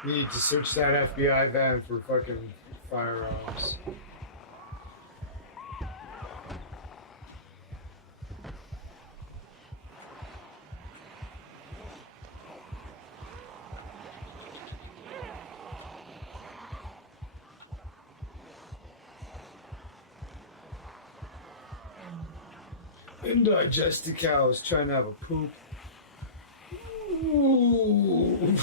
We need to search that FBI van for fucking firearms. Indigested cow is trying to have a poop. Ooh.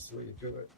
That's the way you do it.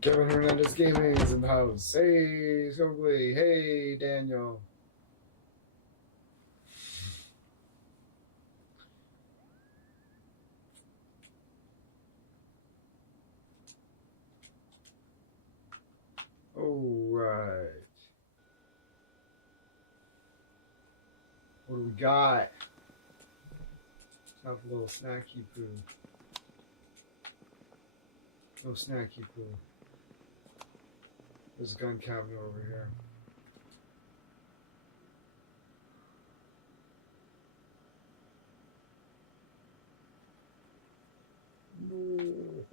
Kevin Hernandez Gaming is in the house. Hey, Skogli. Hey, Daniel. All right. What do we got? Let's have a little snacky poo. No snacky poo. There's a gun cabinet over here. No.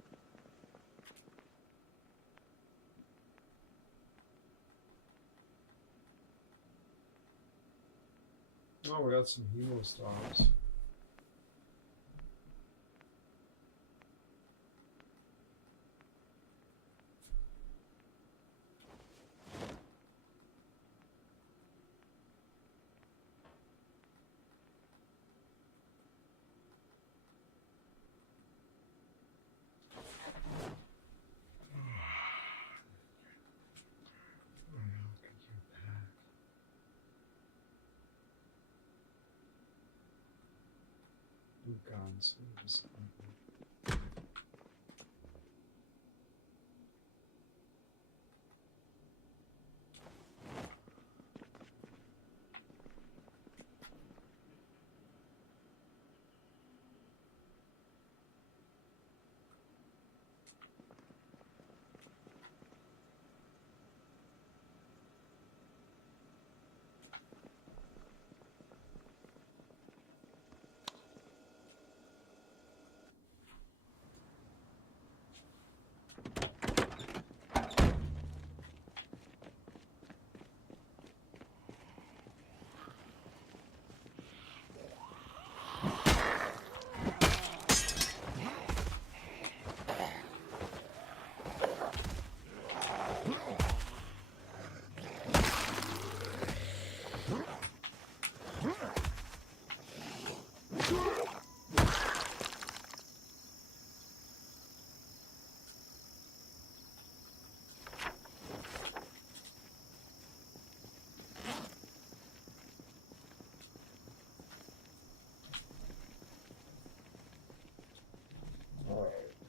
Oh, we got some hemo stops. Guns.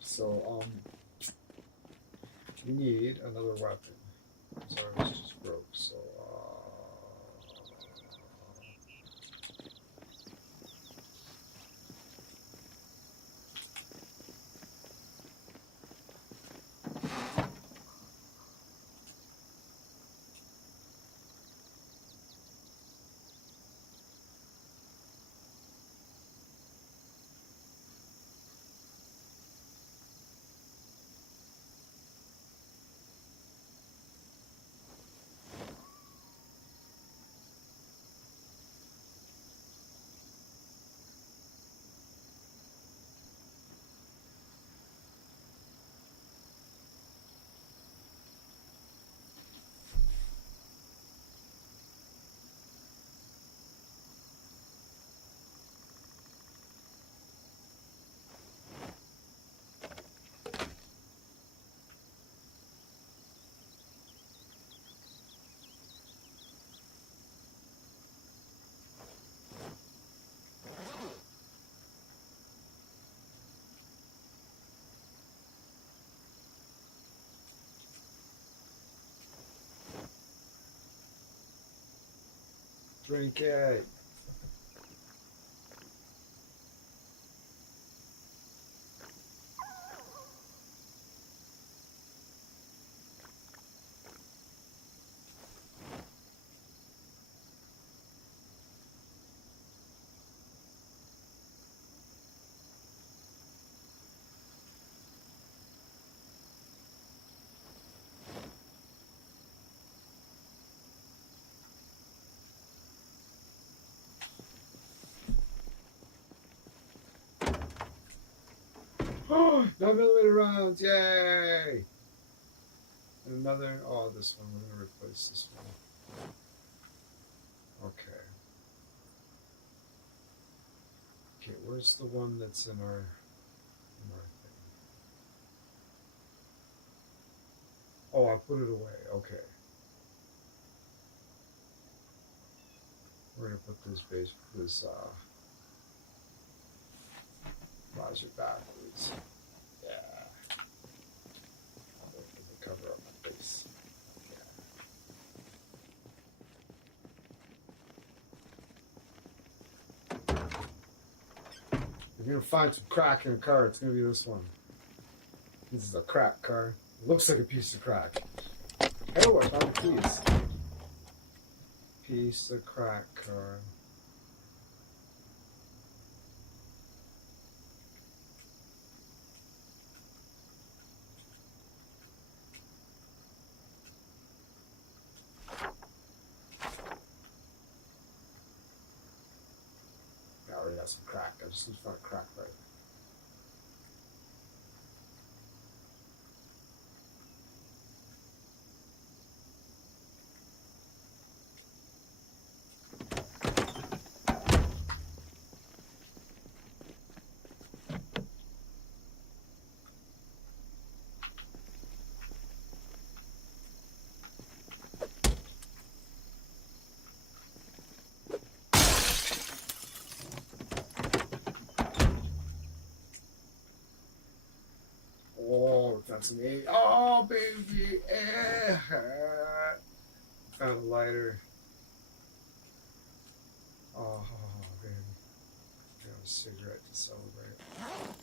So, we need another weapon. Sorry, this just broke. So, drink it. Oh, 9mm rounds, yay! And another, oh, this one, we're gonna replace this one. Okay. Okay, where's the one that's in our thing? Oh, I put it away. Okay. We're gonna put this visor backwards. Yeah. Doesn't cover up my face. If you're gonna find some crack in a car, it's gonna be this one. This is a crack car. It looks like a piece of crack. Oh, I found a piece. Piece of crack car. I already got some crack. I just need to find a crack right. Oh, that's an eight. Oh, baby. Found a lighter. Oh, baby. Got a cigarette to celebrate. Wow.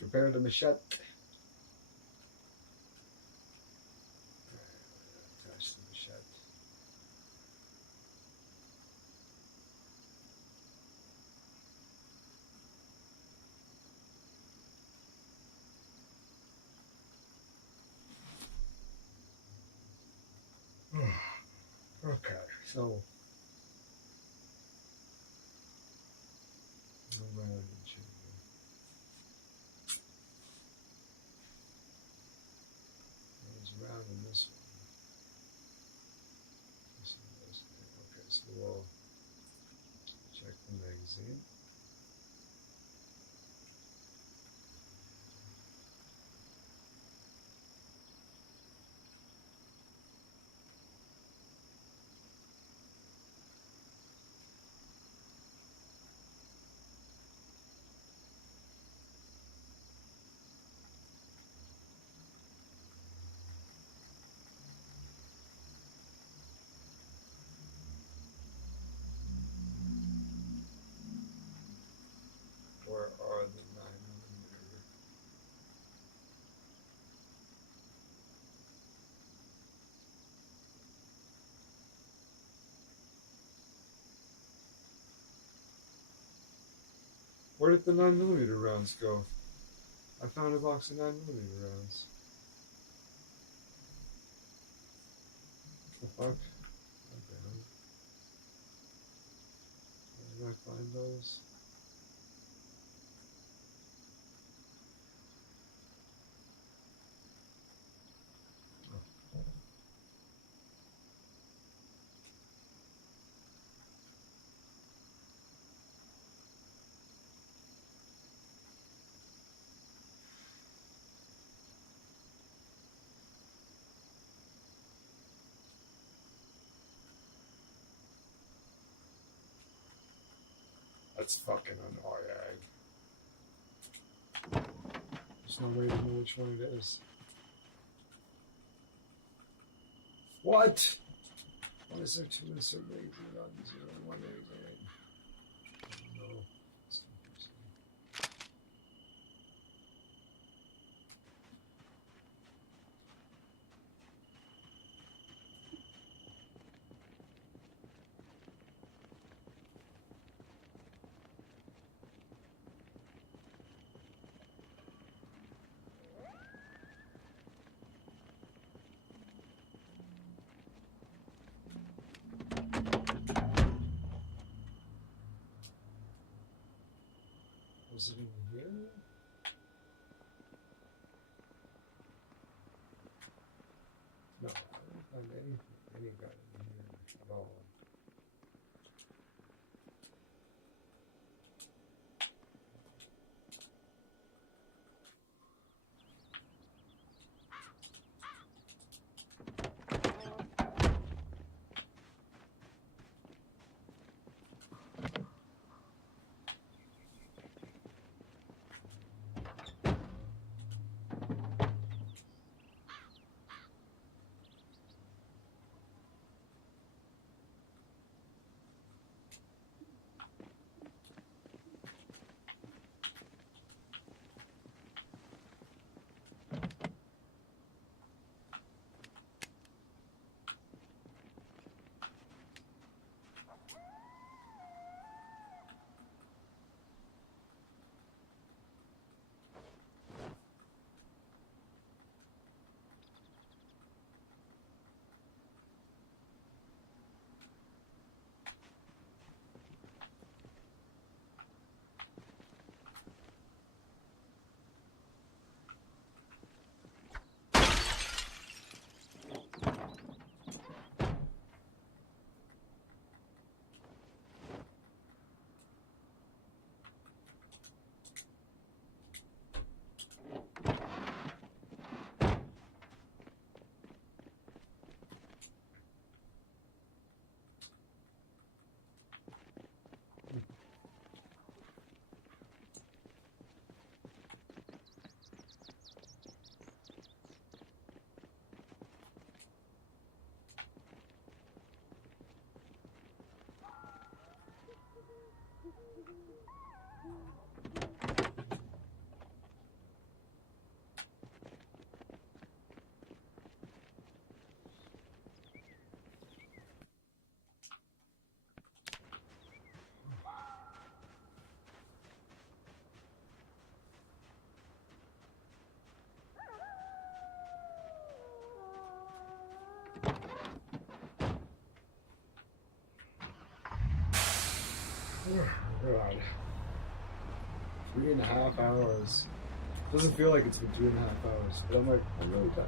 Let's repair the machete. Attach the machete. So, around and shit. It's round in this one. This one is there. Okay, so we'll check the magazine. Where are the 9mm? Where did the 9mm rounds go? I found a box of 9mm rounds. What the fuck? Okay. Where did I find those? That's fucking annoying. There's no way to know which one it is. What? Why is there two insert magazine on 0188? No. It's confusing. Was it in here? No, I didn't find any gun in here at all. Oh, God. 3.5 hours. Doesn't feel like it's been 3.5 hours, but I'm like, I'm really tired.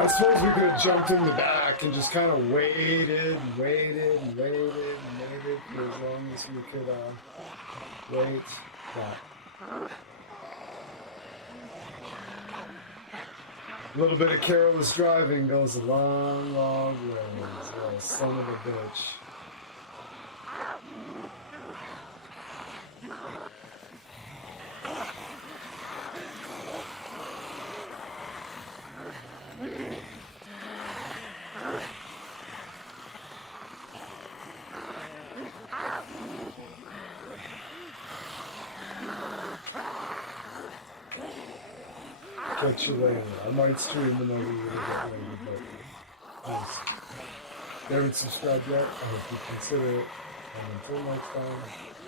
I suppose we could have jumped in the back and just kind of waited and waited and waited and waited for as long as we could wait. But a little bit of careless driving goes a long, long way. Oh, son of a bitch. Catch you later. I might stream another little bit later, but thanks. If you haven't subscribed yet, I hope you consider it. And until next time.